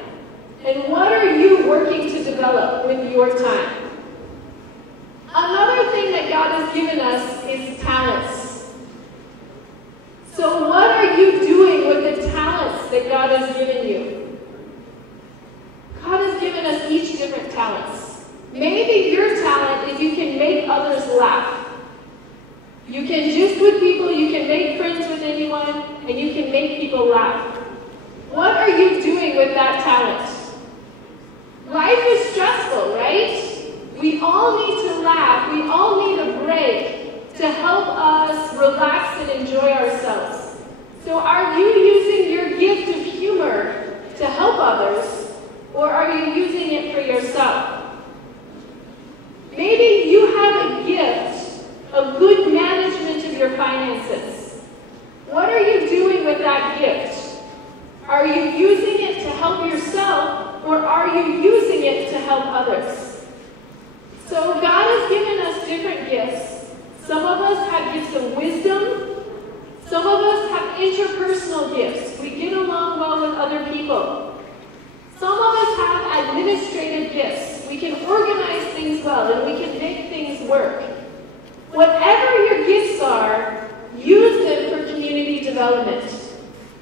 And what are you working to develop with your time? Another thing that God has given us is talents. So what are you doing with the talents that God has given you? God has given us each different talents. Maybe your talent is you can make others laugh. You can gist with people, you can make friends with anyone, and you can make people laugh. What are you doing with that talent? Life is stressful, right? We all need to laugh. We all need a break to help us relax and enjoy ourselves. So are you using your gift of humor to help others, or are you using it for yourself? Maybe you have a gift of good management of your finances. What are you doing with that gift? Are you using it to help yourself, or are you using it to help others? So God has given us different gifts. Some of us have gifts of wisdom. Some of us have interpersonal gifts. We get along well with other people. Some of us have administrative gifts. We can organize things well and we can make things work. Whatever your gifts are, use them for community development.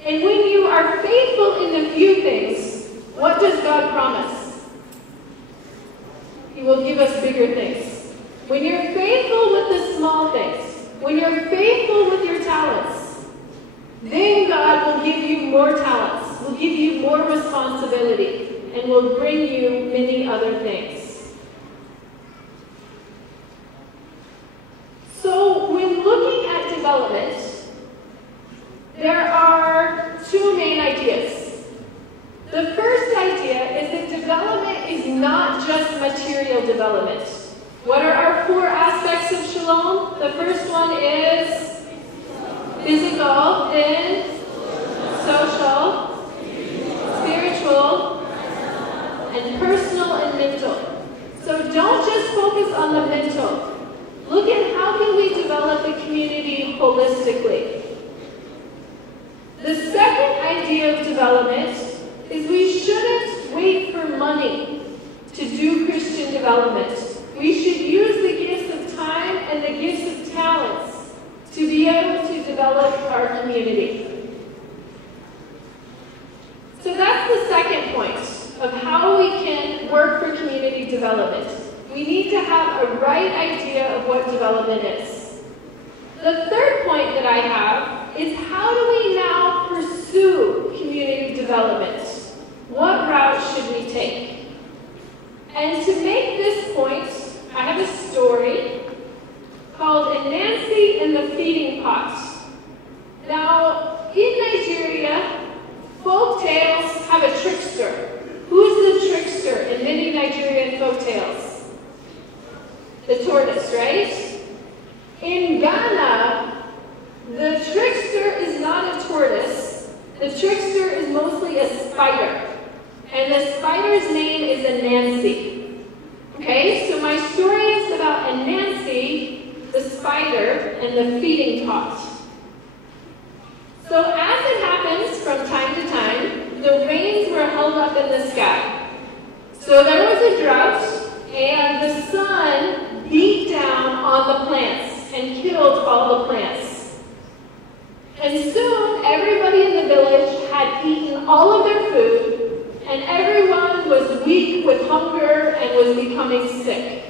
And when you are faithful in the few things, what does God promise? He will give us bigger things. When you're faithful with the small things, when you're faithful with your talents, then God will give you more talents, will give you more responsibility, and will bring you many other things. So when looking at development, there are two main ideas. The first idea is that development is not just material development. What are our four aspects of shalom? The first one is physical, then social, spiritual, and personal and mental. So don't just focus on the mental. Look at how can we develop the community holistically. The second idea of development is we shouldn't wait for money to do Christian development. We should use the gifts of time and the gifts of talents to be able to develop our community. So that's the second point of how we can work for community development. We need to have a right idea of what development is. The third point that I have is how do we now pursue community development? What route should we take? And to make this point, I have a story called Nancy and the Feeding Pot. Now, in Nigeria, folk tales have a trickster. Who's the trickster in many Nigerian folk tales? The tortoise, right? In Ghana, the trickster is not a tortoise. The trickster is mostly a spider. And the spider's name is a Nancy. Okay, so my story is about a Nancy, the spider, and the feeding pot. So as it happens from time to time, the rains were held up in the sky. So there was a drought, and the sun beat down on the plants and killed all the plants. And soon, everybody in the village had eaten all of their food, and everyone was weak with hunger and was becoming sick.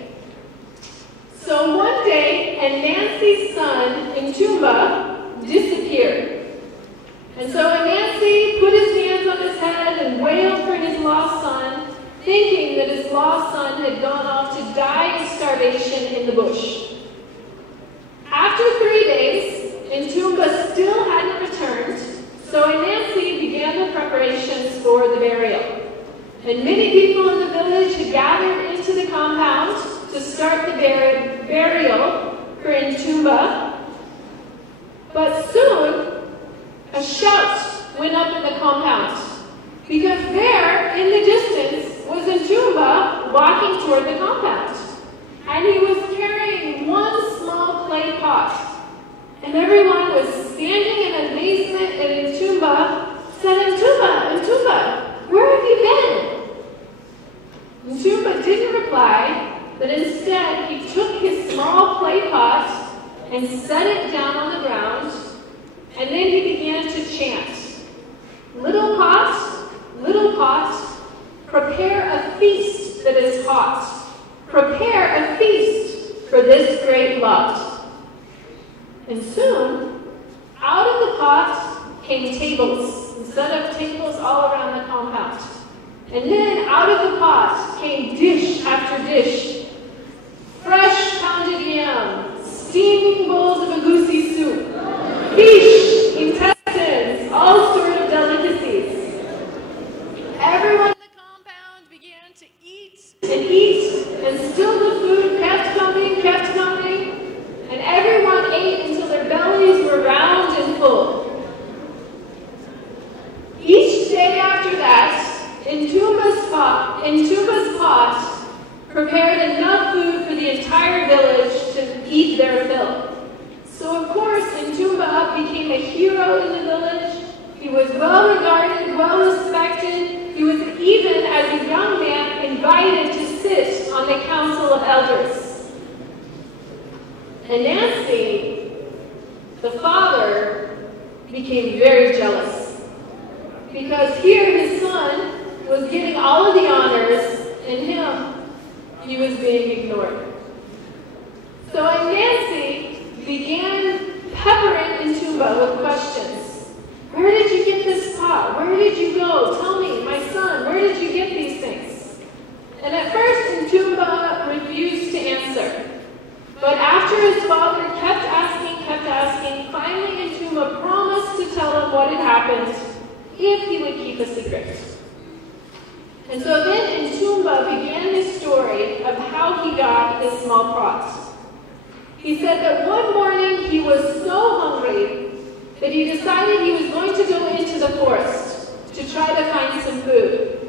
So one day, Nancy's son, Ntumba, disappeared. And so Nancy put his hands on his head and wailed for his lost son, thinking that his lost son had gone off to die of starvation in the bush. burial for Ntumba. But soon, a shout went up in the compound, because there, in the distance, was Ntumba walking toward the compound. And he was carrying one small clay pot. And everyone was standing in amazement, and Ntumba said, Ntumba, where have you been? Ntumba didn't reply, but instead he took his small clay pot and set it down on the ground, and then he began to chant, little pot, prepare a feast that is hot. Prepare a feast for this great lot. And soon, out of the pot came tables, instead of tables all around the compound. And then out of the pot came dish after dish. Fresh pounded yam, steaming bowls of a goosey soup, fish, intestines, all sorts of delicacies. Everyone in the compound began to eat, and still the food kept coming, and everyone ate until their bellies were round and full. Each day after that, Ntumba's pot prepared enough food for the entire village to eat their fill. So of course, Ntumba became a hero in the village. He was well regarded, well respected. He was even, as a young man, invited to sit on the council of elders. And Nancy, the father, became very jealous, because here his son was getting all of the honors, and he was being ignored. So Nancy began peppering Ntumba with questions. Where did you get this pot? Where did you go? Tell me, my son, where did you get these things? And at first, Ntumba refused to answer. But after his father kept asking, finally Ntumba promised to tell him what had happened if he would keep a secret. And so then Ntumba began his story of how he got this small pot. He said that one morning he was so hungry that he decided he was going to go into the forest to try to find some food.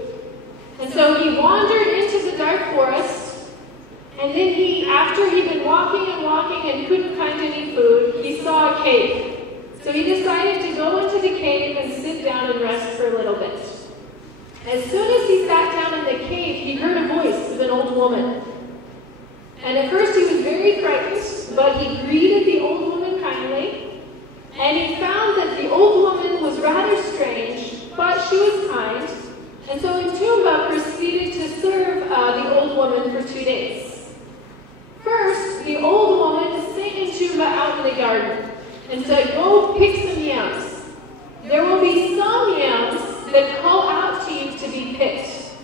And so he wandered into the dark forest, and then after he'd been walking and couldn't find any food, he saw a cave. So he decided to go into the cave and sit down and rest for a little bit. As soon as he sat down in the cave, he heard a voice of an old woman. And at first he was very frightened, but he greeted the old woman kindly, and he found that the old woman was rather strange, but she was kind. And so Ntumba proceeded to serve the old woman for 2 days. First, the old woman sent Ntumba out in the garden and said, go pick some yams. There will be some yams that call out to you to be picked,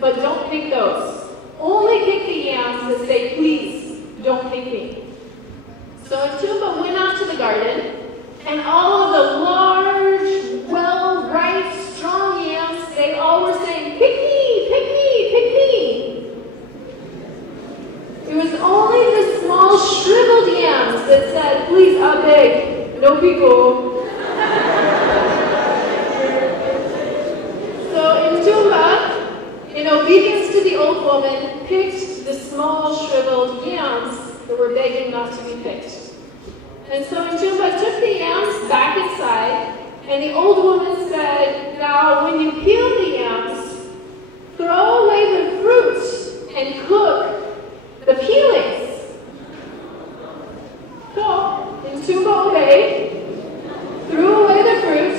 but don't pick those. Only pick the yams that say, please, don't pick me. So Ntumba went out to the garden, and all of the large, well-ripe, strong yams, they all were saying, pick me, pick me, pick me. It was only the small, shriveled yams that said, please, I beg, no pico. So Ntumba, in obedience to the old woman, picked the small, shriveled yams that were begging not to be picked. And so Ntumba took the yams back inside, and the old woman said, now when you peel the yams, throw away the fruit and cook the peelings. So Ntumba obeyed, threw away the fruit,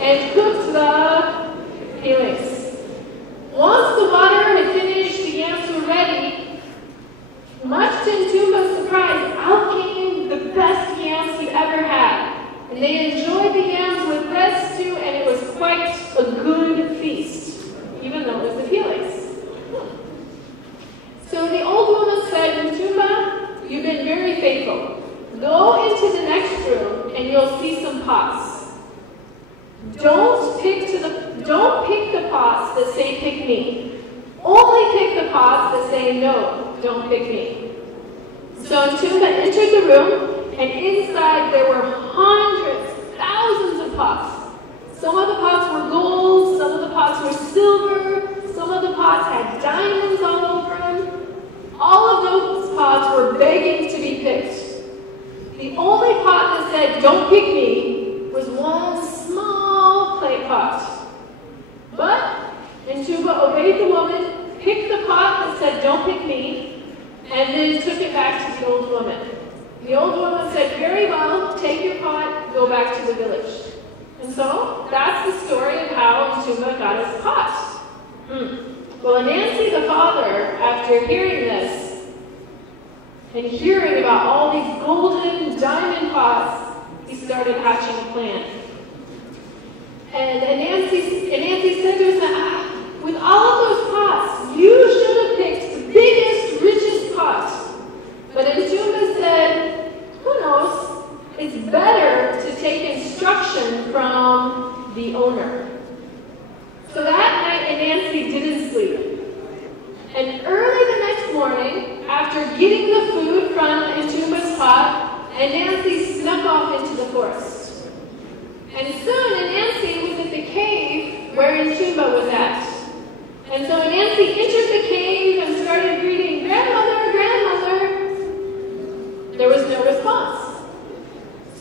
and cooked the peelings. Once the water had finished, the yams were ready. Much to Ntumba's surprise, out came the best yams he ever had. And they enjoyed the yams with red stew, and it was quite a good feast, even though it was the peelings. So the old woman said, Ntumba, you've been very faithful. Go into the next room, and you'll see some pots. Don't pick the pots that say pick me. Only pick the pots that say no, don't pick me. So Tumba entered the room, and inside there were hundreds, thousands of pots. Some of the pots were gold, some of the pots were silver, some of the pots had diamonds all over them. All of those pots were begging to be picked. The only pot that said, "Don't pick me," was one small clay pot. But Tumba obeyed the woman, picked the pot that said, "Don't pick me," and then took it back to the old woman. The old woman said, "Very well, take your pot, go back to the village." And so that's the story of how Tumba got his pot. Well, Nancy the father, after hearing this, and hearing about all these golden diamond pots, he started hatching a plan. And Nancy said to him, "With all of those pots, you should have picked the biggest, richest pot." But Tumba said, "Who knows? It's better to take instruction from the owner." So that night, Nancy didn't sleep. And early the next morning, after getting the food from Tumba's pot, Nancy snuck off into the forest. And soon Nancy was at the cave where Tumba was at. And so Nancy entered the cave and started greeting, "Grandmother, grandmother." There was no response.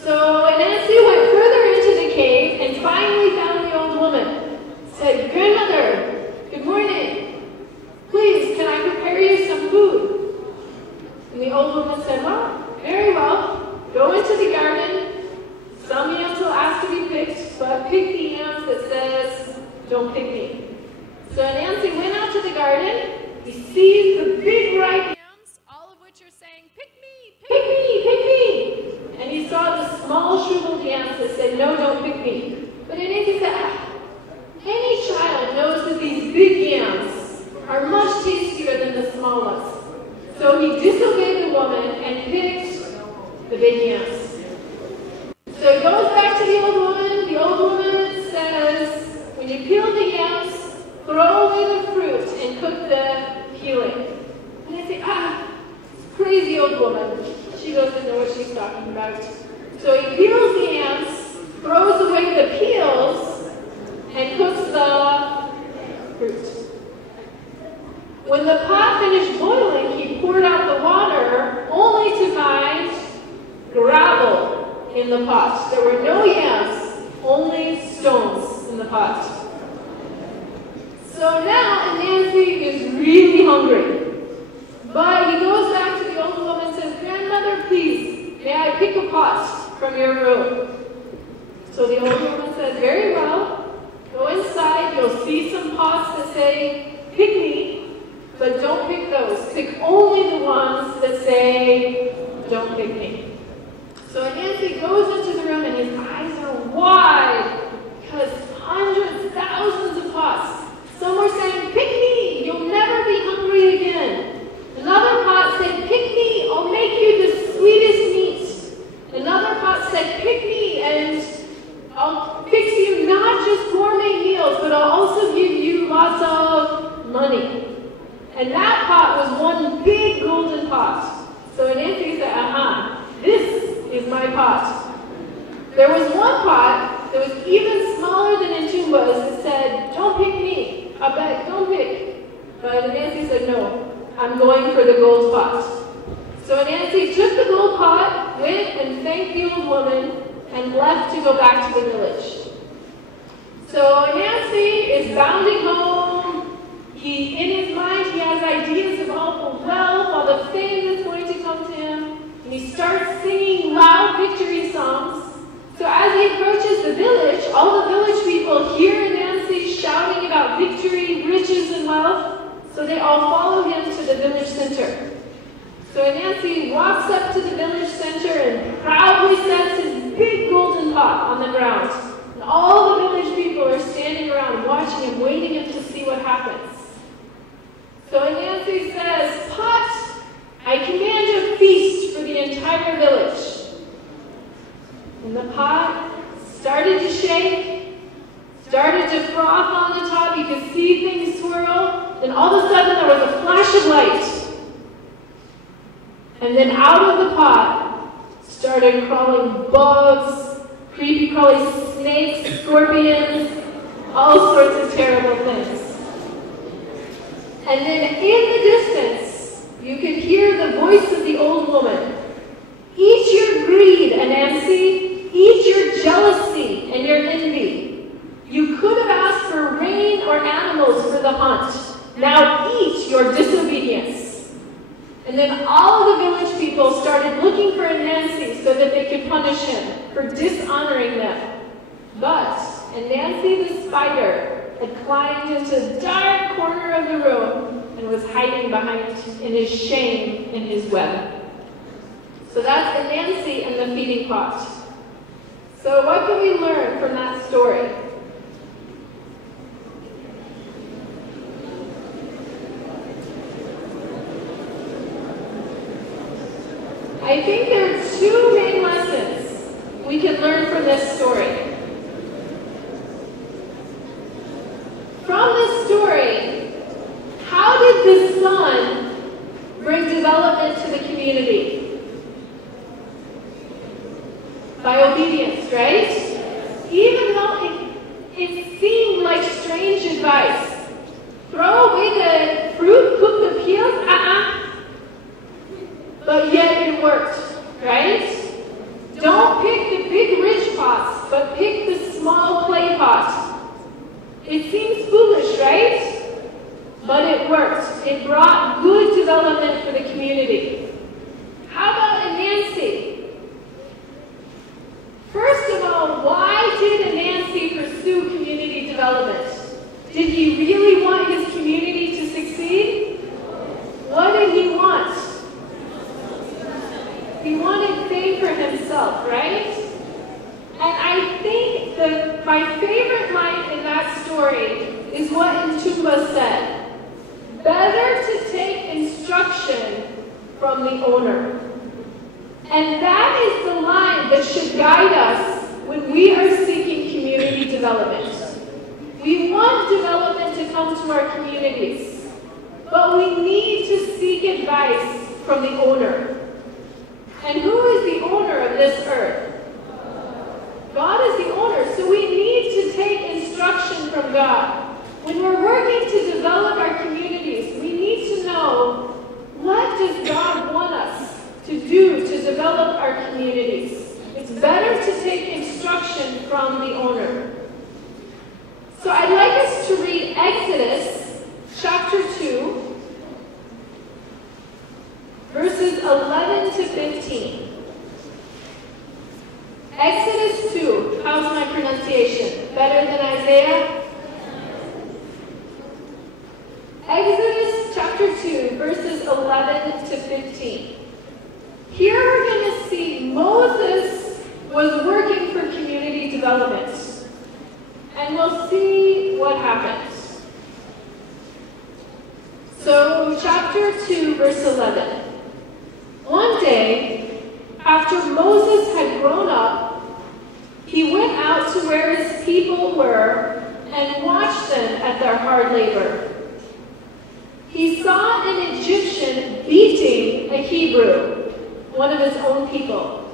So Nancy went further into the cave and finally found the old woman. Said, "Grandmother, good morning. Please, can I prepare you some food?" And the old woman said, "Well, very well. Go into the garden. Some yams will ask to be picked, but pick the yams that says, 'Don't pick me.'" So Nancy went out to the garden. He sees the big ripe yams, all of which are saying, "Pick me, pick me, pick me." And he saw the small shriveled yams that said, "No, don't pick me." But Nancy said, "Any child knows that these big yams are much tastier than the small ones." So he disobeyed the woman and picked the big yams. So he goes back to the old woman. The old woman says, "When you peel the yams, throw away the fruit and cook the peeling." And I say, crazy old woman. She doesn't know what she's talking about. So he peels the yams, throws away the peels, and cooks the fruit. When the pot finished boiling, he poured out the water, only to find gravel in the pot. There were no yams, only stones in the pot. So now Nancy is really hungry. But he goes back to the old woman and says, "Grandmother, please, may I pick a pot from your room?" So the old woman says, "Very well. Go inside, you'll see some pots that say, 'Pick me,' but don't pick those. Pick only the ones that say, 'Don't pick me.'" So Nancy goes into the room and his eyes are wide because hundreds, thousands of pots. Some were saying, "Pick me, you'll never be hungry again." Another pot said, "Pick me, I'll make you the sweetest meat." Another pot said, "Pick me and I'll fix you not just gourmet meals, but I'll also give you lots of money." And that pot was one big golden pot. So Nancy said, "This is my pot." There was one pot that was even smaller than Tumba's that said, "Don't pick me, I beg, don't pick." But Nancy said, "No, I'm going for the gold pot." So Nancy took the gold pot, went and thanked the old woman, and left to go back to the village. So Nancy is bounding home. In his mind, he has ideas of all the wealth, all the fame that's going to come to him. And he starts singing loud victory songs. So as he approaches the village, all the village people hear Nancy shouting about victory, riches, and wealth. So they all follow him to the village center. So Nancy walks up to the village center and proudly sets his big golden pot on the ground. And all the village people are standing around watching him, waiting him to see what happens. So Nancy says, "Pot, I command a feast for the entire village." And the pot started to shake, started to froth on the top. You could see things swirl. Then all of a sudden there was a flash of light. And then out of the pot started crawling bugs, creepy crawly snakes, scorpions, all sorts of terrible things. And then in the distance, you could hear the voice of the old woman. Eat your greed, Anansi. Eat your jealousy and your envy. You could have asked for rain or animals for the hunt. Now eat your disobedience. And then all of the village people started looking for Anansi so that they could punish him for dishonoring them. But Anansi the spider had climbed into the dark corner of the room and was hiding behind in his shame in his web. So that's Anansi and the feeding pot. So what can we learn from that story? I think there are two main lessons we can learn from this story. From this story, how did the sun bring development to the community? By obedience, right? Even though it seemed like strange advice. Throw away the fruit, cook the peels, but yet it worked, right? Don't pick the big rich pots, but pick the small clay pot. It seems foolish, right? But it worked. It brought good development for the community. How about Anansi? First of all, why did Anansi pursue community development? Did he really want his community to succeed? What did he want? He wanted fame for himself, right? And I think my favorite line in that story is what Ntumba said. Better to take instruction from the owner. And that is the line that should guide us when we are seeking community development. We want development to come to our communities, but we need to seek advice from the owner. And who is the owner of this earth? God is the owner, so we need to take instruction from God. When we're working to develop our communities, we need to know, what does God want us to do to develop our communities? It's better to take instruction from the owner. So I'd like us to read Exodus chapter 2, verses 11 to 15. Exodus 2. How's my pronunciation? Better than Isaiah? Exodus chapter 2, verses 11 to 15. Here we're going to see Moses was working for community development. And we'll see what happens. So, chapter 2, verse 11. One day, after Moses had grown up, he went out to where his people were and watched them at their hard labor. He saw an Egyptian beating a Hebrew, one of his own people.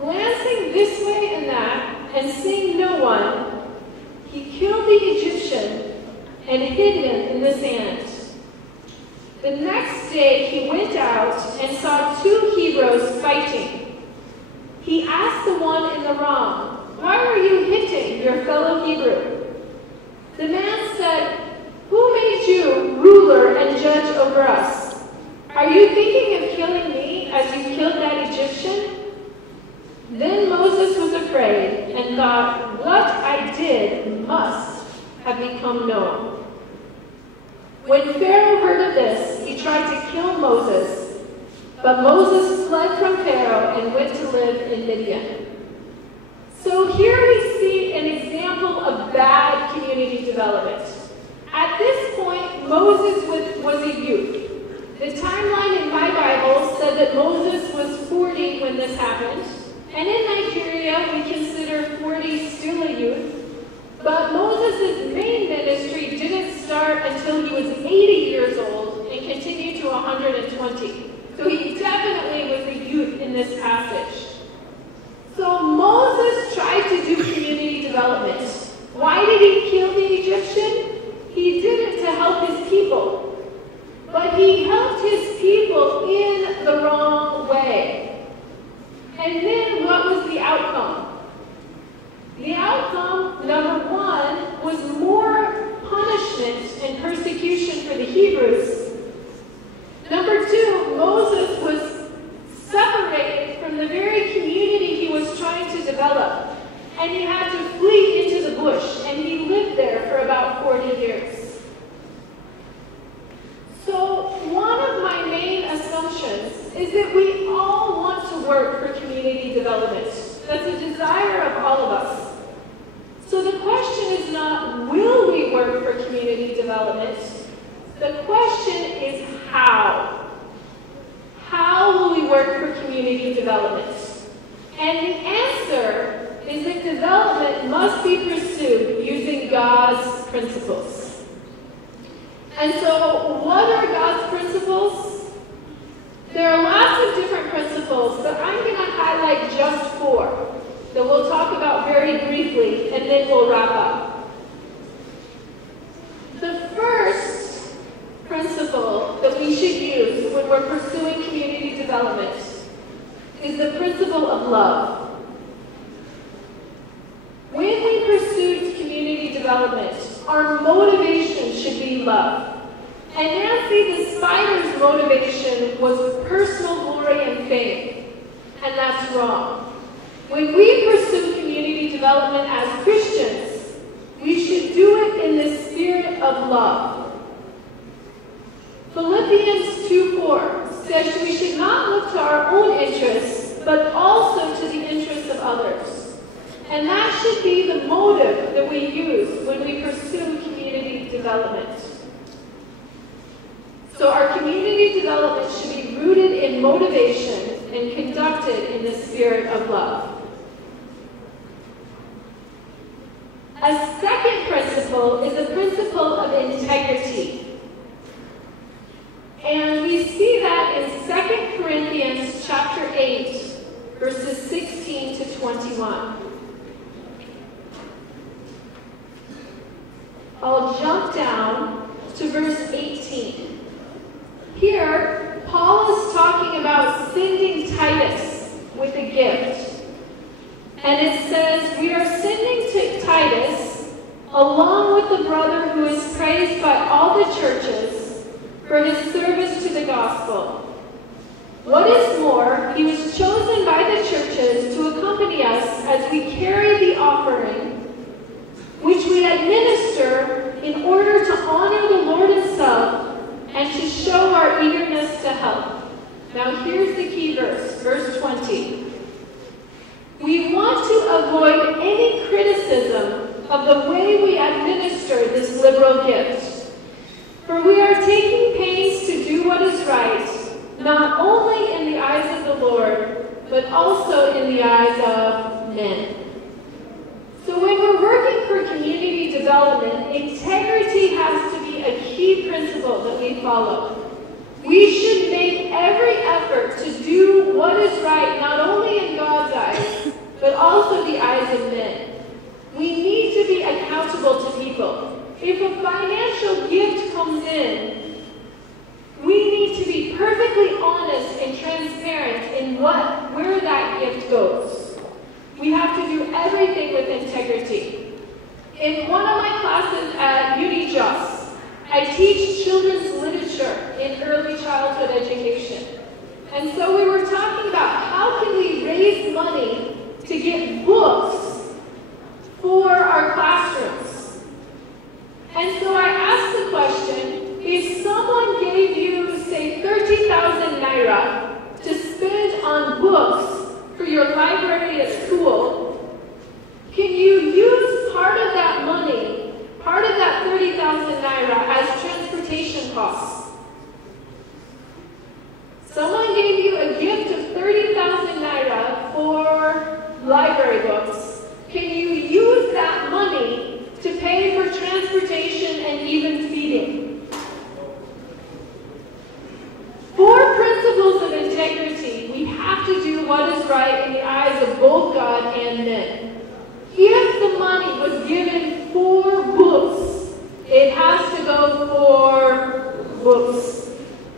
Glancing this way and that, and seeing no one, he killed the Egyptian and hid him in the sand. The next day he went out and saw two Hebrews fighting. He asked the one in the wrong, "Why are you hitting your fellow Hebrew?" The man said, "Who made you ruler and judge over us? Are you thinking of killing me as you killed that Egyptian?" Then Moses was afraid and thought, "What I did must have become known." When Pharaoh heard of this, he tried to kill Moses, but Moses fled from Pharaoh and went to live in Midian. So here we see an example of bad community development. At this point, Moses was a youth. The timeline in my Bible said that Moses was 40 when this happened. And in Nigeria, we consider 40 still a youth. But Moses' main ministry didn't start until he was 80 years old and continued to 120. So he this passage. So Moses tried to do community development. Why did he kill the Egyptian? He did it to help his people. But he helped his people in the wrong way. And then what was the outcome? The outcome, number one, was more punishment and persecution for the Hebrews. Number two, Moses was separated from the very community he was trying to develop. And he had to flee into the bush, and he lived there for about 40 years. So one of my main assumptions is that we all want to work for community development. That's a desire of all of us. So the question is not, will we work for community development? The question is how. How will we work for community development? And the answer is that development must be pursued using God's principles. And so, what are God's principles? There are lots of different principles, but I'm going to highlight just 4 that we'll talk about very briefly, and then we'll wrap up. The first principle that we should use when we're pursuing community development is the principle of love. When we pursue community development, our motivation should be love. And Nancy, the spider's motivation was personal glory and fame. And that's wrong. When we pursue community development as Christians, we should do it in the spirit of love. Philippians 2:4 says we should not look to our own interests, but also to the interests of others. And that should be the motive that we use when we pursue community development. So our community development should be rooted in motivation and conducted in the spirit of love. A second principle is the principle of integrity. And we see that in 2 Corinthians chapter 8, verses 16 to 21. I'll jump down to verse 18. Here, Paul is talking about sending Titus with a gift. And it says, we are sending to Titus, along with the brother who is praised by all the churches for his service to the gospel. What is more, he was chosen by the churches to accompany us as we carry the offering, which we administer in order to honor the Lord himself and to show our eagerness to help. Now here's the key verse, verse 20. We want to avoid any criticism of the way we administer this liberal gift. For we are taking pains to do what is right, not only in the eyes of the Lord, but also in the eyes of men. So when we're working for community development, integrity has to be a key principle that we follow. We should make every effort to do what is right, not only in God's eyes, but also the eyes of men. We need to be accountable to people. If a financial gift comes in, we need to be perfectly honest and transparent in where that gift goes. We have to do everything with integrity. In one of my classes at ECWA JOS, I teach children's literature in early childhood education. And so we were talking about how can we raise money to get books for our classrooms. And so I asked the question, if someone gave you, say, 30,000 naira to spend on books for your library at school, can you use part of that money, part of that 30,000 naira as transportation costs? Someone gave you a gift of 30,000 naira for library books. Can you use that money to pay for transportation and even feeding? 4 principles of integrity. We have to do what if the money was given for books, it has to go for books.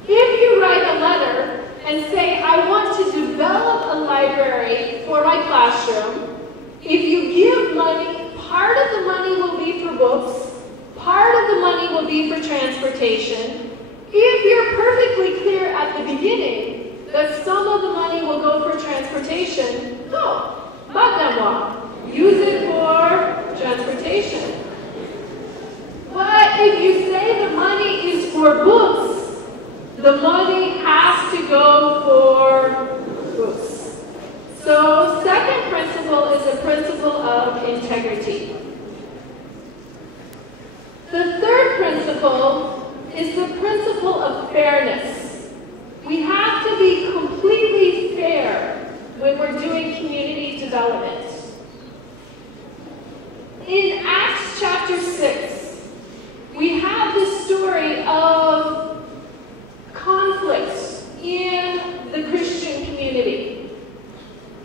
If you write a letter and say, I want to develop a library for my classroom, if you give money, part of the money will be for books, part of the money will be for transportation. If you're perfectly clear at the beginning that some of the money will go for transportation, no, pas use it for transportation. But if you say the money is for books, the money has to go for books. So, second principle is the principle of integrity. The third principle is the principle of fairness. We have to be completely fair when we're doing community development. In Acts chapter 6, we have the story of conflict in the Christian community.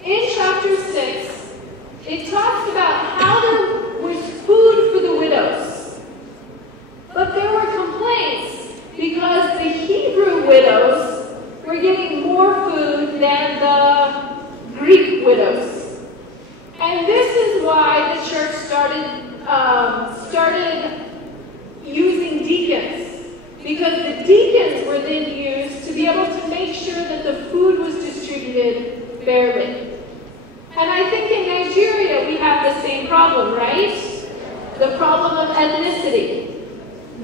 In chapter 6, it talks about how there was food for the widows. But there were complaints because the Hebrew widows were getting more food than the Greek widows. And this is why the church started using deacons, because the deacons were then used to be able to make sure that the food was distributed fairly. And I think in Nigeria we have the same problem, right? The problem of ethnicity.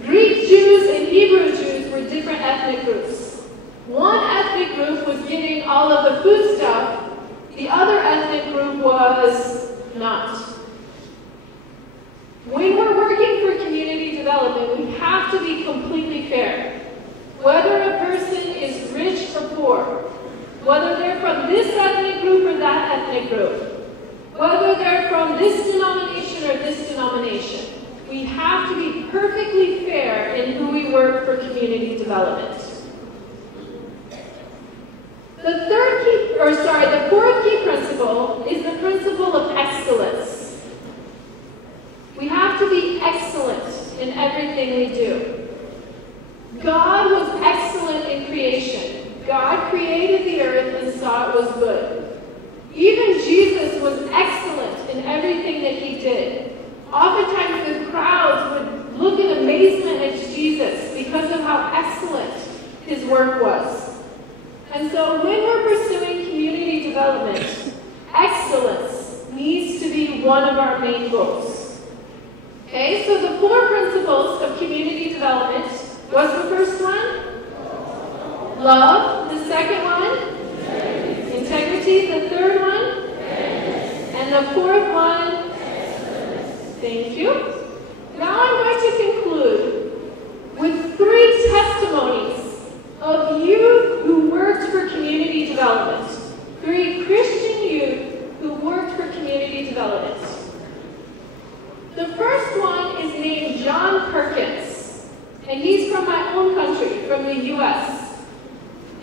Greek Jews and Hebrew Jews were different ethnic groups. One ethnic group was getting all of the food stuff, the other ethnic group was not. When we're working for community development, we have to be completely fair. Whether a person is rich or poor, whether they're from this ethnic group or that ethnic group, whether they're from this denomination or this denomination, we have to be perfectly fair in who we work for community development. The fourth key principle is the principle of excellence. We have to be excellent in everything we do. God was excellent in creation. God created the earth and saw it was good. Even Jesus was excellent in everything that he did. Oftentimes the crowds would look in amazement at Jesus because of how excellent his work was. And so when we're pursuing community development, excellence needs to be one of our main goals. Okay, so the 4 principles of community development, what's the first one? Love. The second one? Integrity. The third one? And the fourth one? Thank you. Now I'm going to conclude with 3 testimonies of youth who worked for community development. 3 Christian youth who worked for community development. The first one is named John Perkins, and he's from my own country, from the U.S.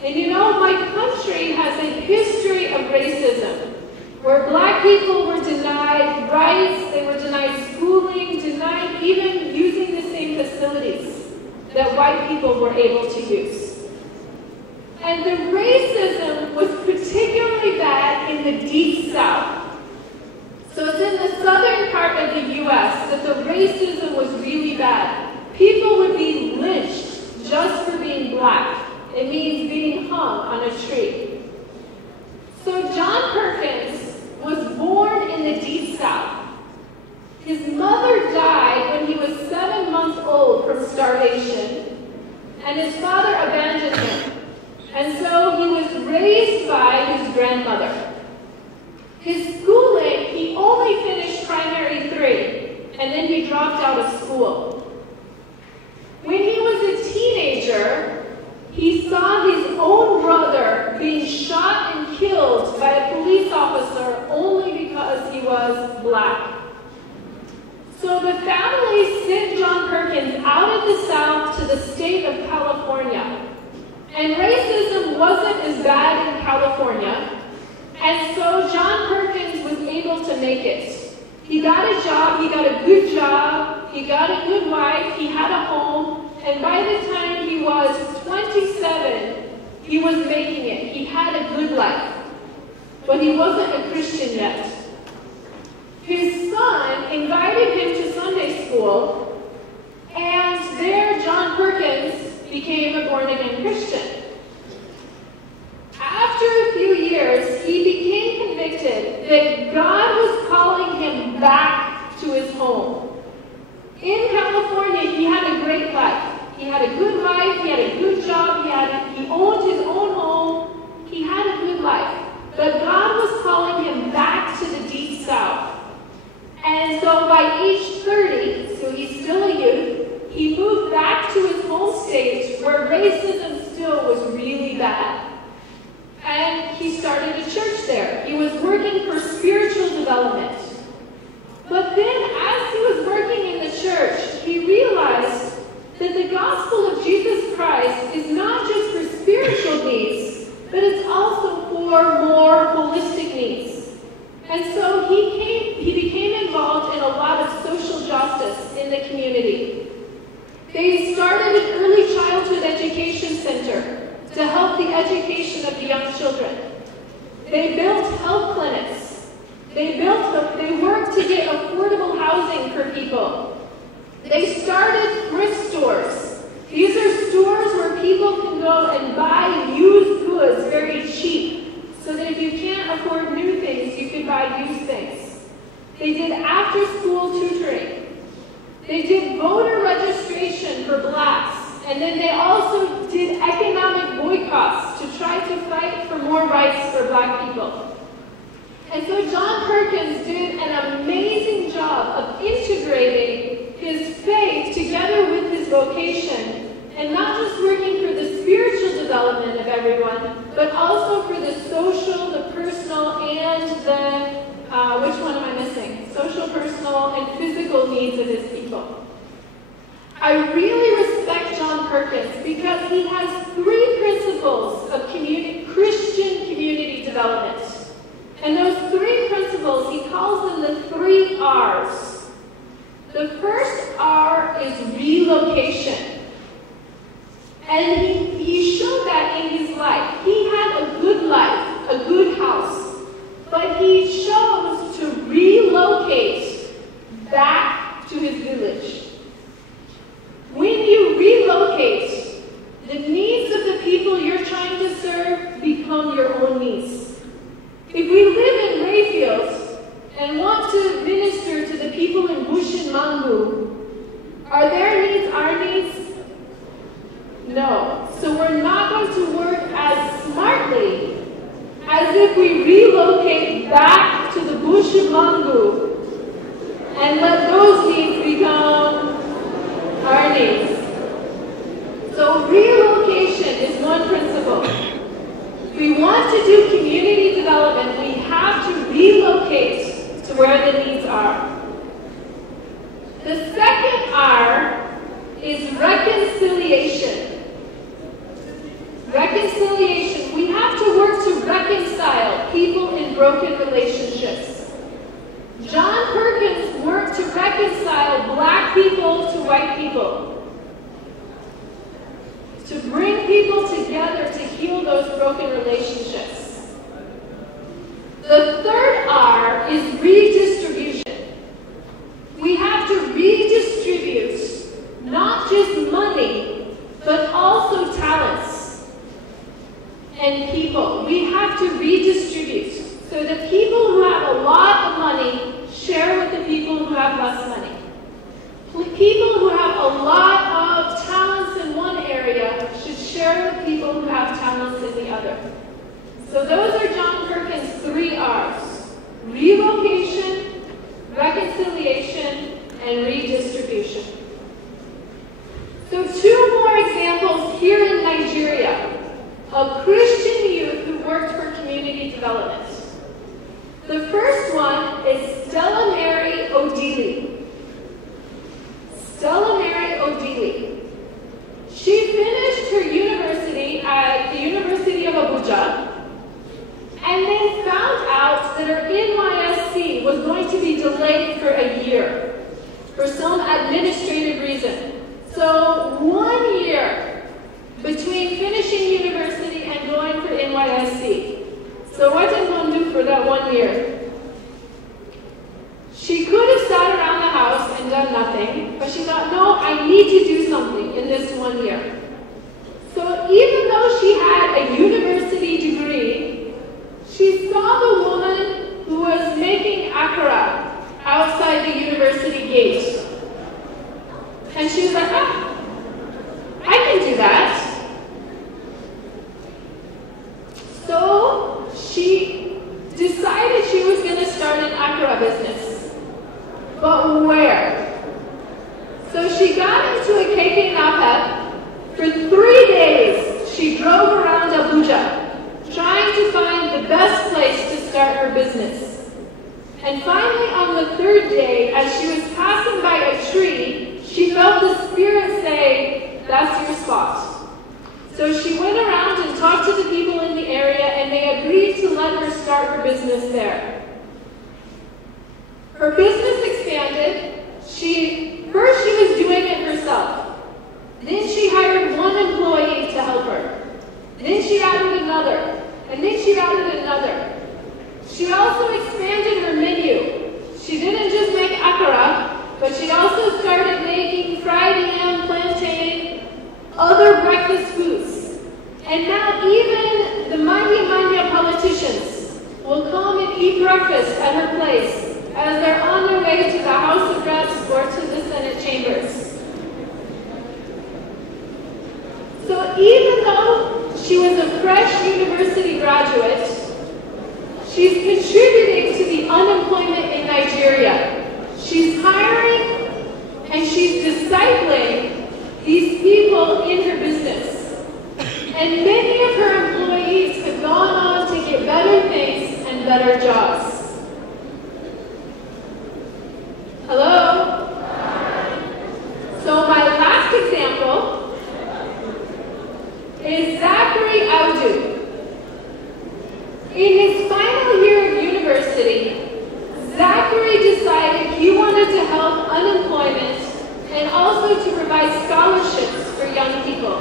And you know, my country has a history of racism, where black people were denied rights, they were denied schooling, denied even using the same facilities that white people were able to use. And the racism was particularly bad in the Deep South. So it's in the southern part of the U.S. that the racism was really bad. People would be lynched just for being black. It means being hung on a tree. So John Perkins was born in the Deep South. His mother died when he was 7 months old from starvation, and his father abandoned him. And so he was raised by his grandmother. His schooling, he only finished primary 3, and then he dropped out of school. When he was a teenager, he saw his own brother being shot and killed by a police officer only because he was black. So the family sent John Perkins out of the South to the state of California. And racism wasn't as bad in California, and so John Perkins was able to make it. He got a job, he got a good job, he got a good wife, he had a home, and by the time he was 27, he was making it. He had a good life, but he wasn't a Christian yet. His son invited him to Sunday school, and there John Perkins became a born-again Christian. After a few years, he became convicted that God was calling him back to his home. In California, he had a great life. He had a good wife, he had a good job, he owned his own home, he had a good life. But God was calling him back to the deep south. And so by age 30, so he's still a youth, he moved back to his home state where racism still was really bad. And he started a church there. He was working for spiritual development. But then as he was working in the church, he realized that the gospel of Jesus Christ is not just for spiritual needs, but it's also for more holistic needs. And so he became involved in a lot of social justice in the community. They started an early childhood education center to help the education of the young children. They built health clinics. They worked to get affordable housing for people. They started thrift stores. These are stores where people can go and buy used goods very cheap, so that if you can't afford new things, you can buy used things. They did after-school tutoring. They did voter registration for blacks, and then they also did economic boycotts to try to fight for more rights for black people. And so John Perkins did an amazing job of integrating his faith together with his vocation, and not just working for the spiritual development of everyone, but also for the social, the personal, and the, which one am I missing? Social, personal, and physical needs of his people. I really respect John Perkins because he has 3 principles of Christian community development. And those 3 principles, he calls them the 3 R's. The first R is relocation. And he showed that in his life. He had a good life, a good house, but he chose to relocate back to his village. When you relocate, the needs of the people you're trying to serve become your own needs. If we live in Rayfield and want to minister to the people in Bush and Mangu, are their needs our needs? No. So we're not going to work as smartly as if we relocate back to the Bush of Mangu and let those needs become our needs. So relocation is one principle. If we want to do community development, we have to relocate to where the needs are. The second R is reconciliation. Reconciliation. We have to work to reconcile people in broken relationships. John Perkins worked to reconcile black people to white people, to bring people together to heal those broken relationships. The third R is redistribution. We have to redistribute not just money, but also talents and people. We have to redistribute. So the people who have a lot of money share with the people who have less money. People who have a lot of talents in one area should share with people who have talents in the other. So those are John Perkins' 3 R's. Relocation, reconciliation, and redistribution. So 2 more examples here in Nigeria of Christian youth who worked for community development. The first one is Stella Mary Odili. Stella Mary Odili. She finished her university at the University of Abuja and then found out that her NYSC YSC was going to be delayed for a year for some administrative reason. So 1 year between finishing university and going for NYSC. So what did Mom do for that 1 year? She could have sat around the house and done nothing, but she thought, no, I need to do something in this 1 year. So even though she had a university degree, she saw the woman who was making akara outside the university gate. And she was like, ah, I can do that. So she decided she was going to start an akara business. But where? So she got into a KK Napep. For 3 days, she drove around Abuja, trying to find the best place to start her business. And finally, on the 3rd day, as she was passing by a tree, she felt the spirit say, that's your spot. So she went around and talked to the people in the area, and they agreed to let her start her business there. Her business expanded. First she was doing it herself. Then she hired 1 employee to help her. Then she added another. And then she added another. She also expanded her menu. She didn't just make akara, but she also started making fried yam, plantain, other breakfast foods. And now even the manya politicians will come and eat breakfast at her place as they're on their way to the House of Reps or to the Senate chambers. So even though she was a fresh university graduate, she's contributing to the unemployment in Nigeria. She's hiring and she's discipling these people in her business. And many of her employees have gone on to get better things and better jobs. Hello? So my last example is Zachary Audu. In his final year of university, Zachary decided he wanted to help unemployment and also to provide scholarships for young people.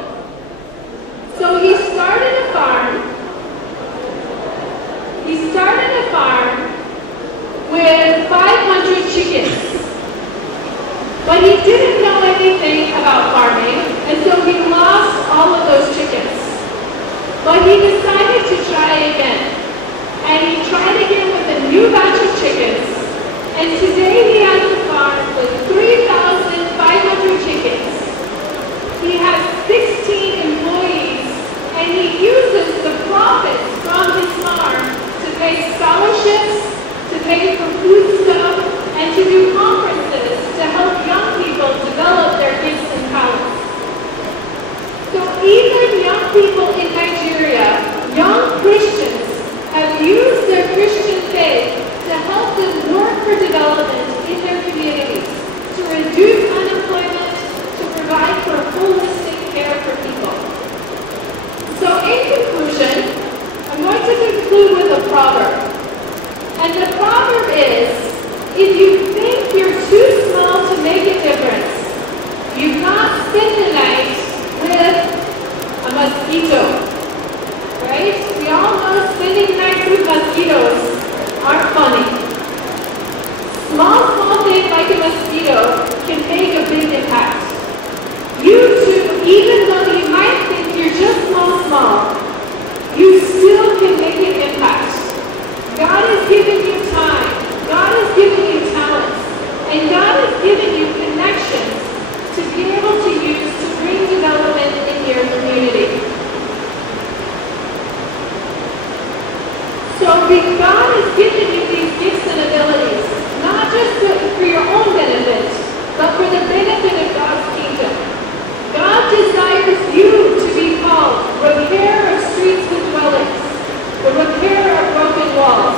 So he started a farm. He started a farm with 500 chickens. But he didn't know anything about farming, and so he lost all of those chickens. But he decided to try again. And he tried again with a new batch of chickens. And today he has a farm with 3,500 chickens. He has 16 employees, and he uses the profits from his farm to pay scholarships, to pay for food stuff, and to do conferences to help young people develop their gifts and talents. So even young people in Nigeria, young Christians, have used their Christian faith to help them work for development in their communities, to reduce unemployment, to provide for holistic care for people. So in conclusion, I'm going to conclude with a proverb. And the proverb is, if you think you're too small to make a difference, you've not spent the night with a mosquito. Right? We all know spending nights with mosquitoes aren't funny. Small things like a mosquito can make a big impact. You too, even though you might think you're just small, you still can make an impact. God has given you time. God has given you talents. And God has given you connections to be able to use to bring development in your community. So God has given you these gifts and abilities, not just for your own benefit, but for the benefit of God's kingdom. God desires you to be called repairer of streets with dwellings, the repairer of broken walls.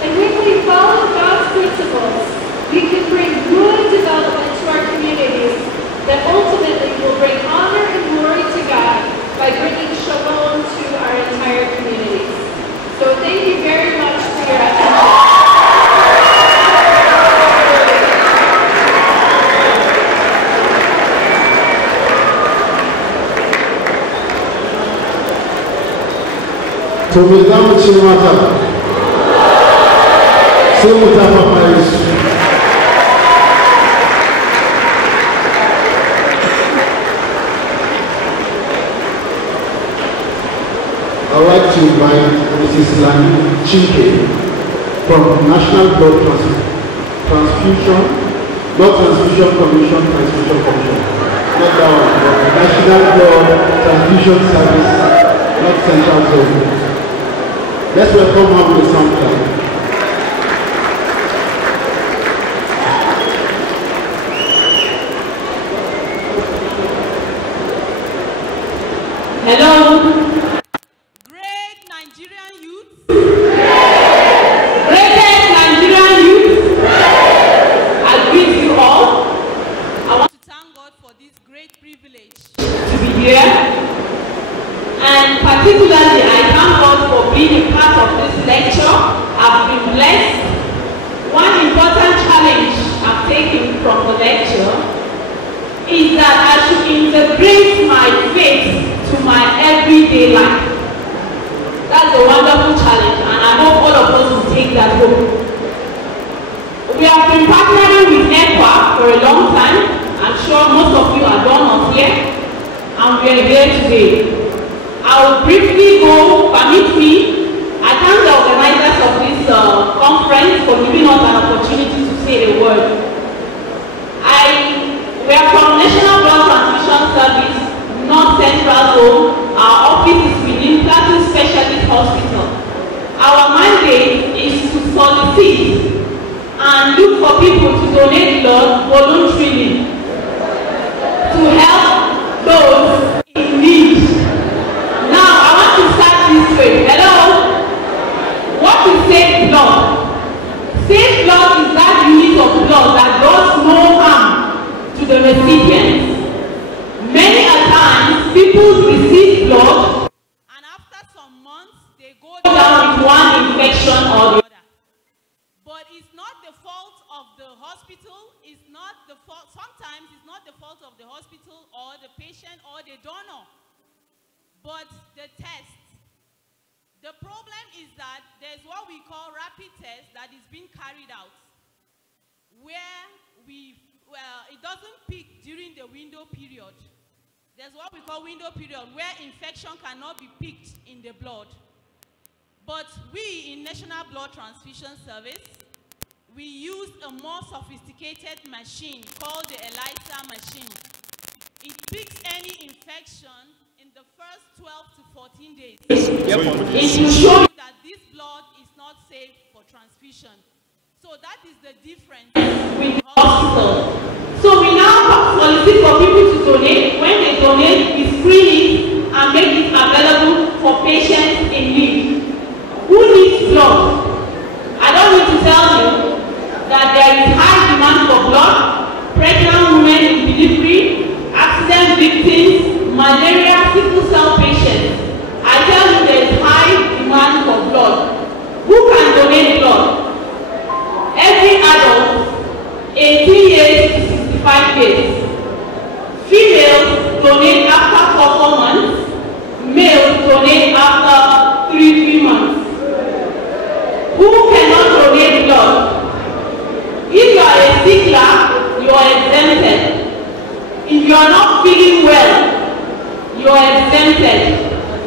And when we follow God's principles, we can bring good development to our communities that ultimately will bring honor and glory to God by bringing shalom to our entire communities. So thank you very much for your attention. To me za mu ce mata sai mu tafa mai su. I'd like to invite Mrs. Lani Chinke from National Blood Transfusion, not Transfusion Commission, Transfusion Commission. Not that one, but the National Blood Transfusion Service, not Central Zone. Let's welcome her with a soundtrack. Hello. Great Nigerian youth. Greatest Nigerian youth. I greet you all. I want to thank God for this great privilege To be here. And particularly, I thank God for being a part of this lecture. I've been blessed. One important challenge I've taken from the lecture is that I should integrate my faith to my everyday life. That's a wonderful challenge, and I hope all of us will take that home. We have been partnering with ECWA for a long time. I'm sure most of you are donors here, and we are here today. I will briefly go, permit me. I thank the organizers of this conference for giving us an opportunity to say a word. We are from National Blood Transfusion Service, North Central Zone. Our office is within Plateau Specialist Hospital. Our mandate is to solicit and look for people to donate blood voluntarily to help those in need. Now, I want to start this way. Hello? What is safe blood? Safe blood is that unit of blood that does no harm to the recipients. Many a times, people receive blood and after some months they go down with one infection or the other. But it's not the fault of the hospital, it's not the fault, sometimes it's not the fault of the hospital or the patient or the donor, but the test. The problem is that there's what we call rapid test that is being carried out, where it doesn't peak during the window period. There's what we call window period, where infection cannot be picked in the blood. But we in National Blood Transfusion Service, we use a more sophisticated machine called the ELISA machine. It picks any infection in the first 12 to 14 days. It will show you that this blood is not safe for transfusion. So that is the difference with hospital. So we now solicit for people to donate. When they donate, we screen it and make it available for patients in need. Who needs blood? I don't need to tell you that there is high demand for blood. Pregnant women in delivery, accident victims, malaria, sickle cell patients. I tell you there is high demand for blood. Who can donate blood? Every adult, 18 years to 65 years. Females donate after 4 months. Males donate after 3 months. Who cannot donate blood? If you are a stickler, you are exempted. If you are not feeling well, you are exempted.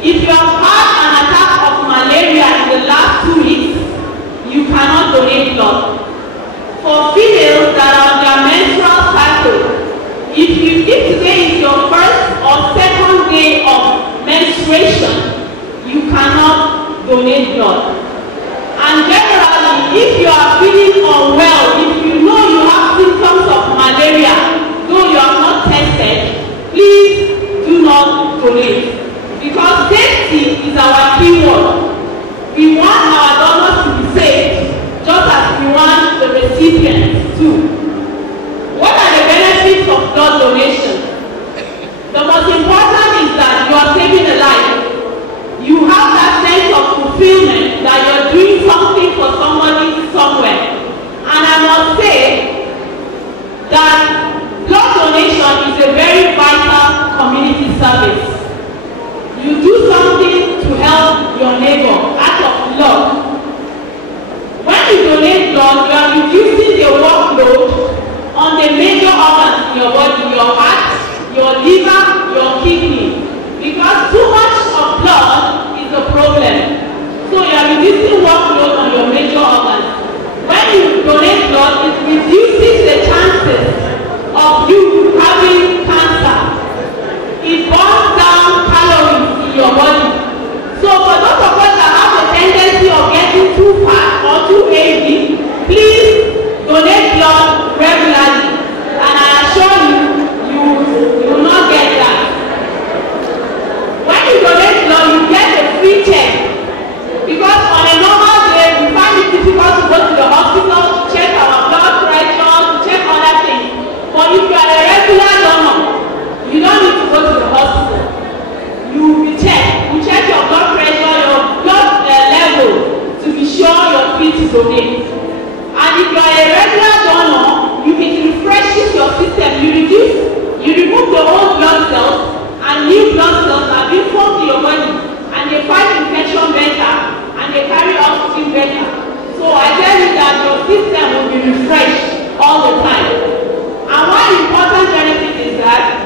If you have had an attack of malaria in the last 2 weeks, you cannot donate blood. For females that are on their menstrual cycle, if today is your first or second day of menstruation, you cannot donate blood. And generally, if you are feeling unwell, if you know you have symptoms of malaria, though you are not tested, please do not donate. Because safety is our key word. We want our donors to be safe, just as we want the recipients too. What are the benefits of blood donation? The most important is that you are saving a life. You have that sense of fulfillment that you're doing something for somebody somewhere. And I must say that blood donation is a very vital community service. You do something to help your neighbor. reducing workload on your major organs. When you donate blood, it reduces the chances of you having cancer. It burns down calories in your body. So for those of us that have the tendency of getting too fat or too heavy, please donate blood regularly. And I assure you, you will not get that. When you donate blood, you get a free check. Because on a normal day, we find it difficult to go to the hospital to check our blood pressure, to check other things. But if you are a regular donor, you don't need to go to the hospital. You will check. You check your blood pressure, your blood level, to be sure you're fit to donate. And if you are a regular donor, it refreshes your system. You remove the old blood cells, and new blood cells are being formed in your body, and they fight infection better, and they carry oxygen better. So I tell you that your system will be refreshed all the time. And one important benefit is that,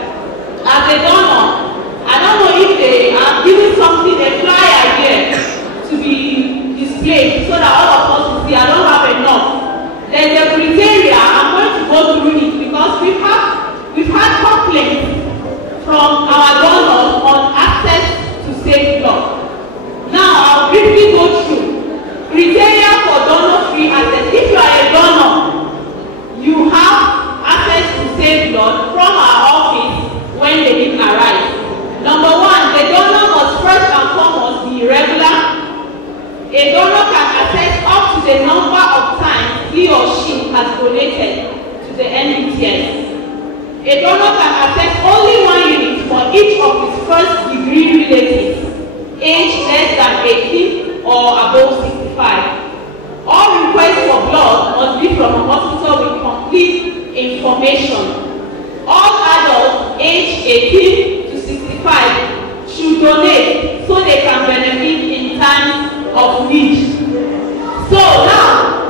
as a donor, I don't know if they are giving something, a flyer here, to be displayed so that all of us will see. I don't have enough. There's a criteria. I'm going to go through it because we've had complaints from our donors on access to safe blood. Now I'll briefly go through criteria for donor-free access. If you are a donor, you have access to safe blood from our office when the need arises. Number one, the donor must first and foremost be regular. A donor can access up to the number of times he or she has donated to the NBTS. A donor can access only 1 unit for each of his first degree relatives, age less than 18 or above 65. All requests for blood must be from a hospital with complete information. All adults aged 18 to 65 should donate so they can benefit in times of need. So now,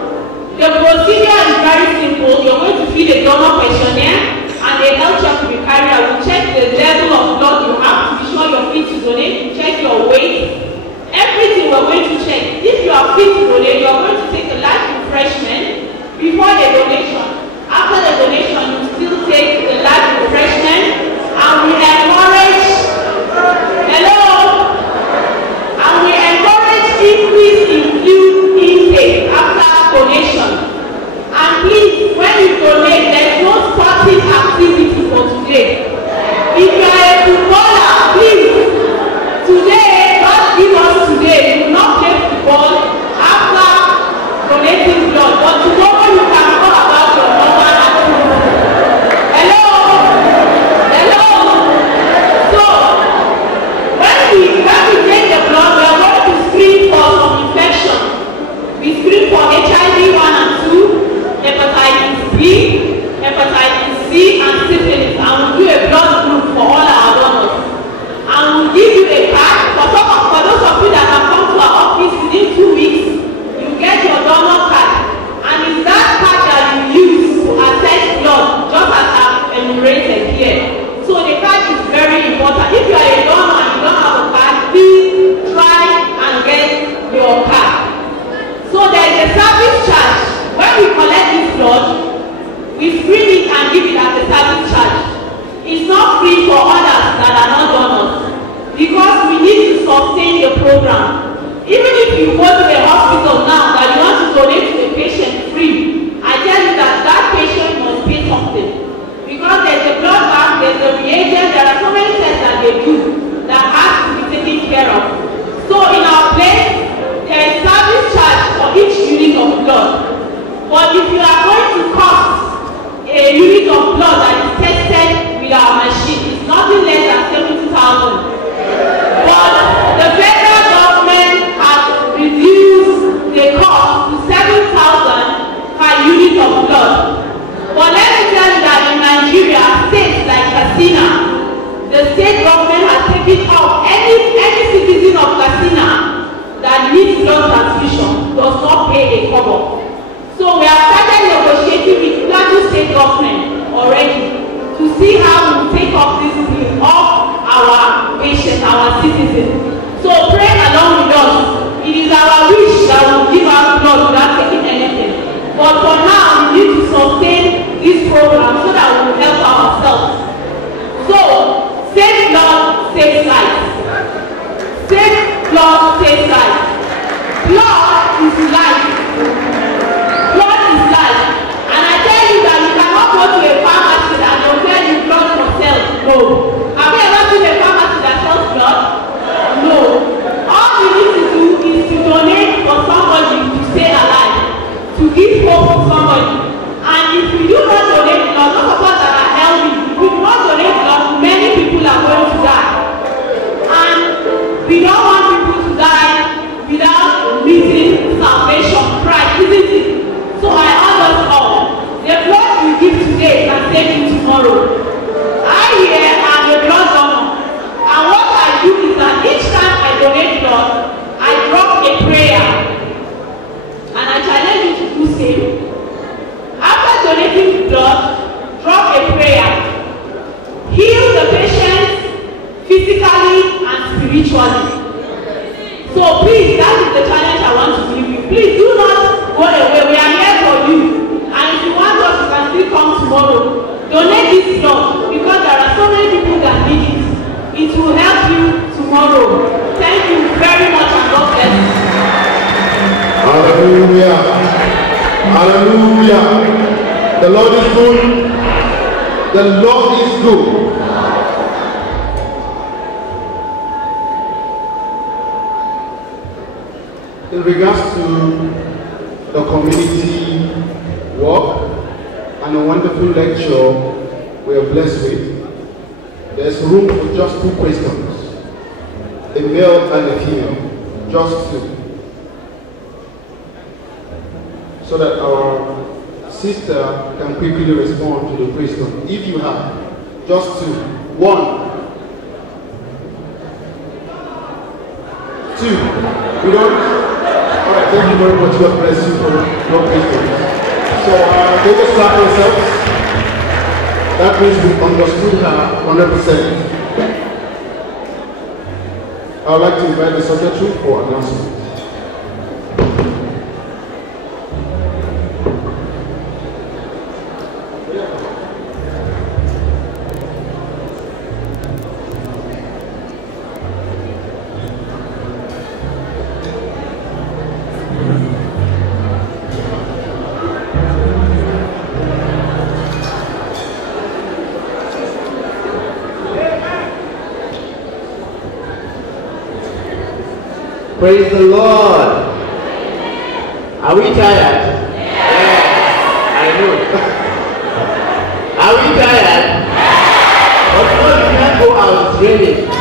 the procedure is very simple. You're going to fill a donor questionnaire, and a health check will be carried out. We check the level of blood you have to be sure you're fit to donate. We check your weight. Everything we're going to check. If you are fit to donate, you are going to take a light refreshment before the donation. After the donation, you still take the light refreshment, and we encourage increase in fluid intake after donation. And please, when you donate, there's no sporting activity for today. If you are a footballer, please, today, God give us today, you will not play football after donating blood, but tomorrow you can go about your normal activity. Hello? So, when we take the blood, we are going to screen for some infection. We screen for HIV 1 and 2, hepatitis B, hepatitis C, and syphilis, and we'll do a blood group for all our donors. And we'll give you a card. For those of you that have come to our office within 2 weeks, you get your donor card. And it's that card that you use to access blood, just as I've enumerated here. So the card is very important. If you are a donor and you don't have a card, please try and get your card. So there is a service charge. When we collect this blood, we screen it and give it as a service charge. It's not free for others that are not donors, because we need to sustain the program. Even if you go to the hospital now that you want to donate to a patient free, I tell you that patient must pay something. Because there's a blood bank, there's a reagent, there are so many tests that they do that has to be taken care of. So in our place, there is service charge for each unit of blood. But if you are going to cost a unit of blood that is tested with our machine, it's nothing less than 70,000. But the federal government has reduced the cost to 7,000 per unit of blood. But let me tell you that in Nigeria, states like Katsina, the state government has taken off any citizen of Katsina that needs blood transfusion does not pay a kobo. So we have started negotiating with Plateau State government already to see how we take up this bill of our patients, our citizens. So pray along with us. It is our wish that we Hallelujah. Hallelujah. The Lord is good. The Lord is good. In regards to the community work and a wonderful lecture we are blessed with, there's room for just 2 questions. A male and a female. Just 2. So that our sister can quickly respond to the question. If you have, just 2. 1. 2. We don't? Alright, thank you very much. God bless you for your questions. So, let us clap ourselves. That means we understood her 100%. I would like to invite the secretary for announcement. Praise the Lord. Are we tired? Yes. I know. Are we tired? But no, you can't go out, it's raining.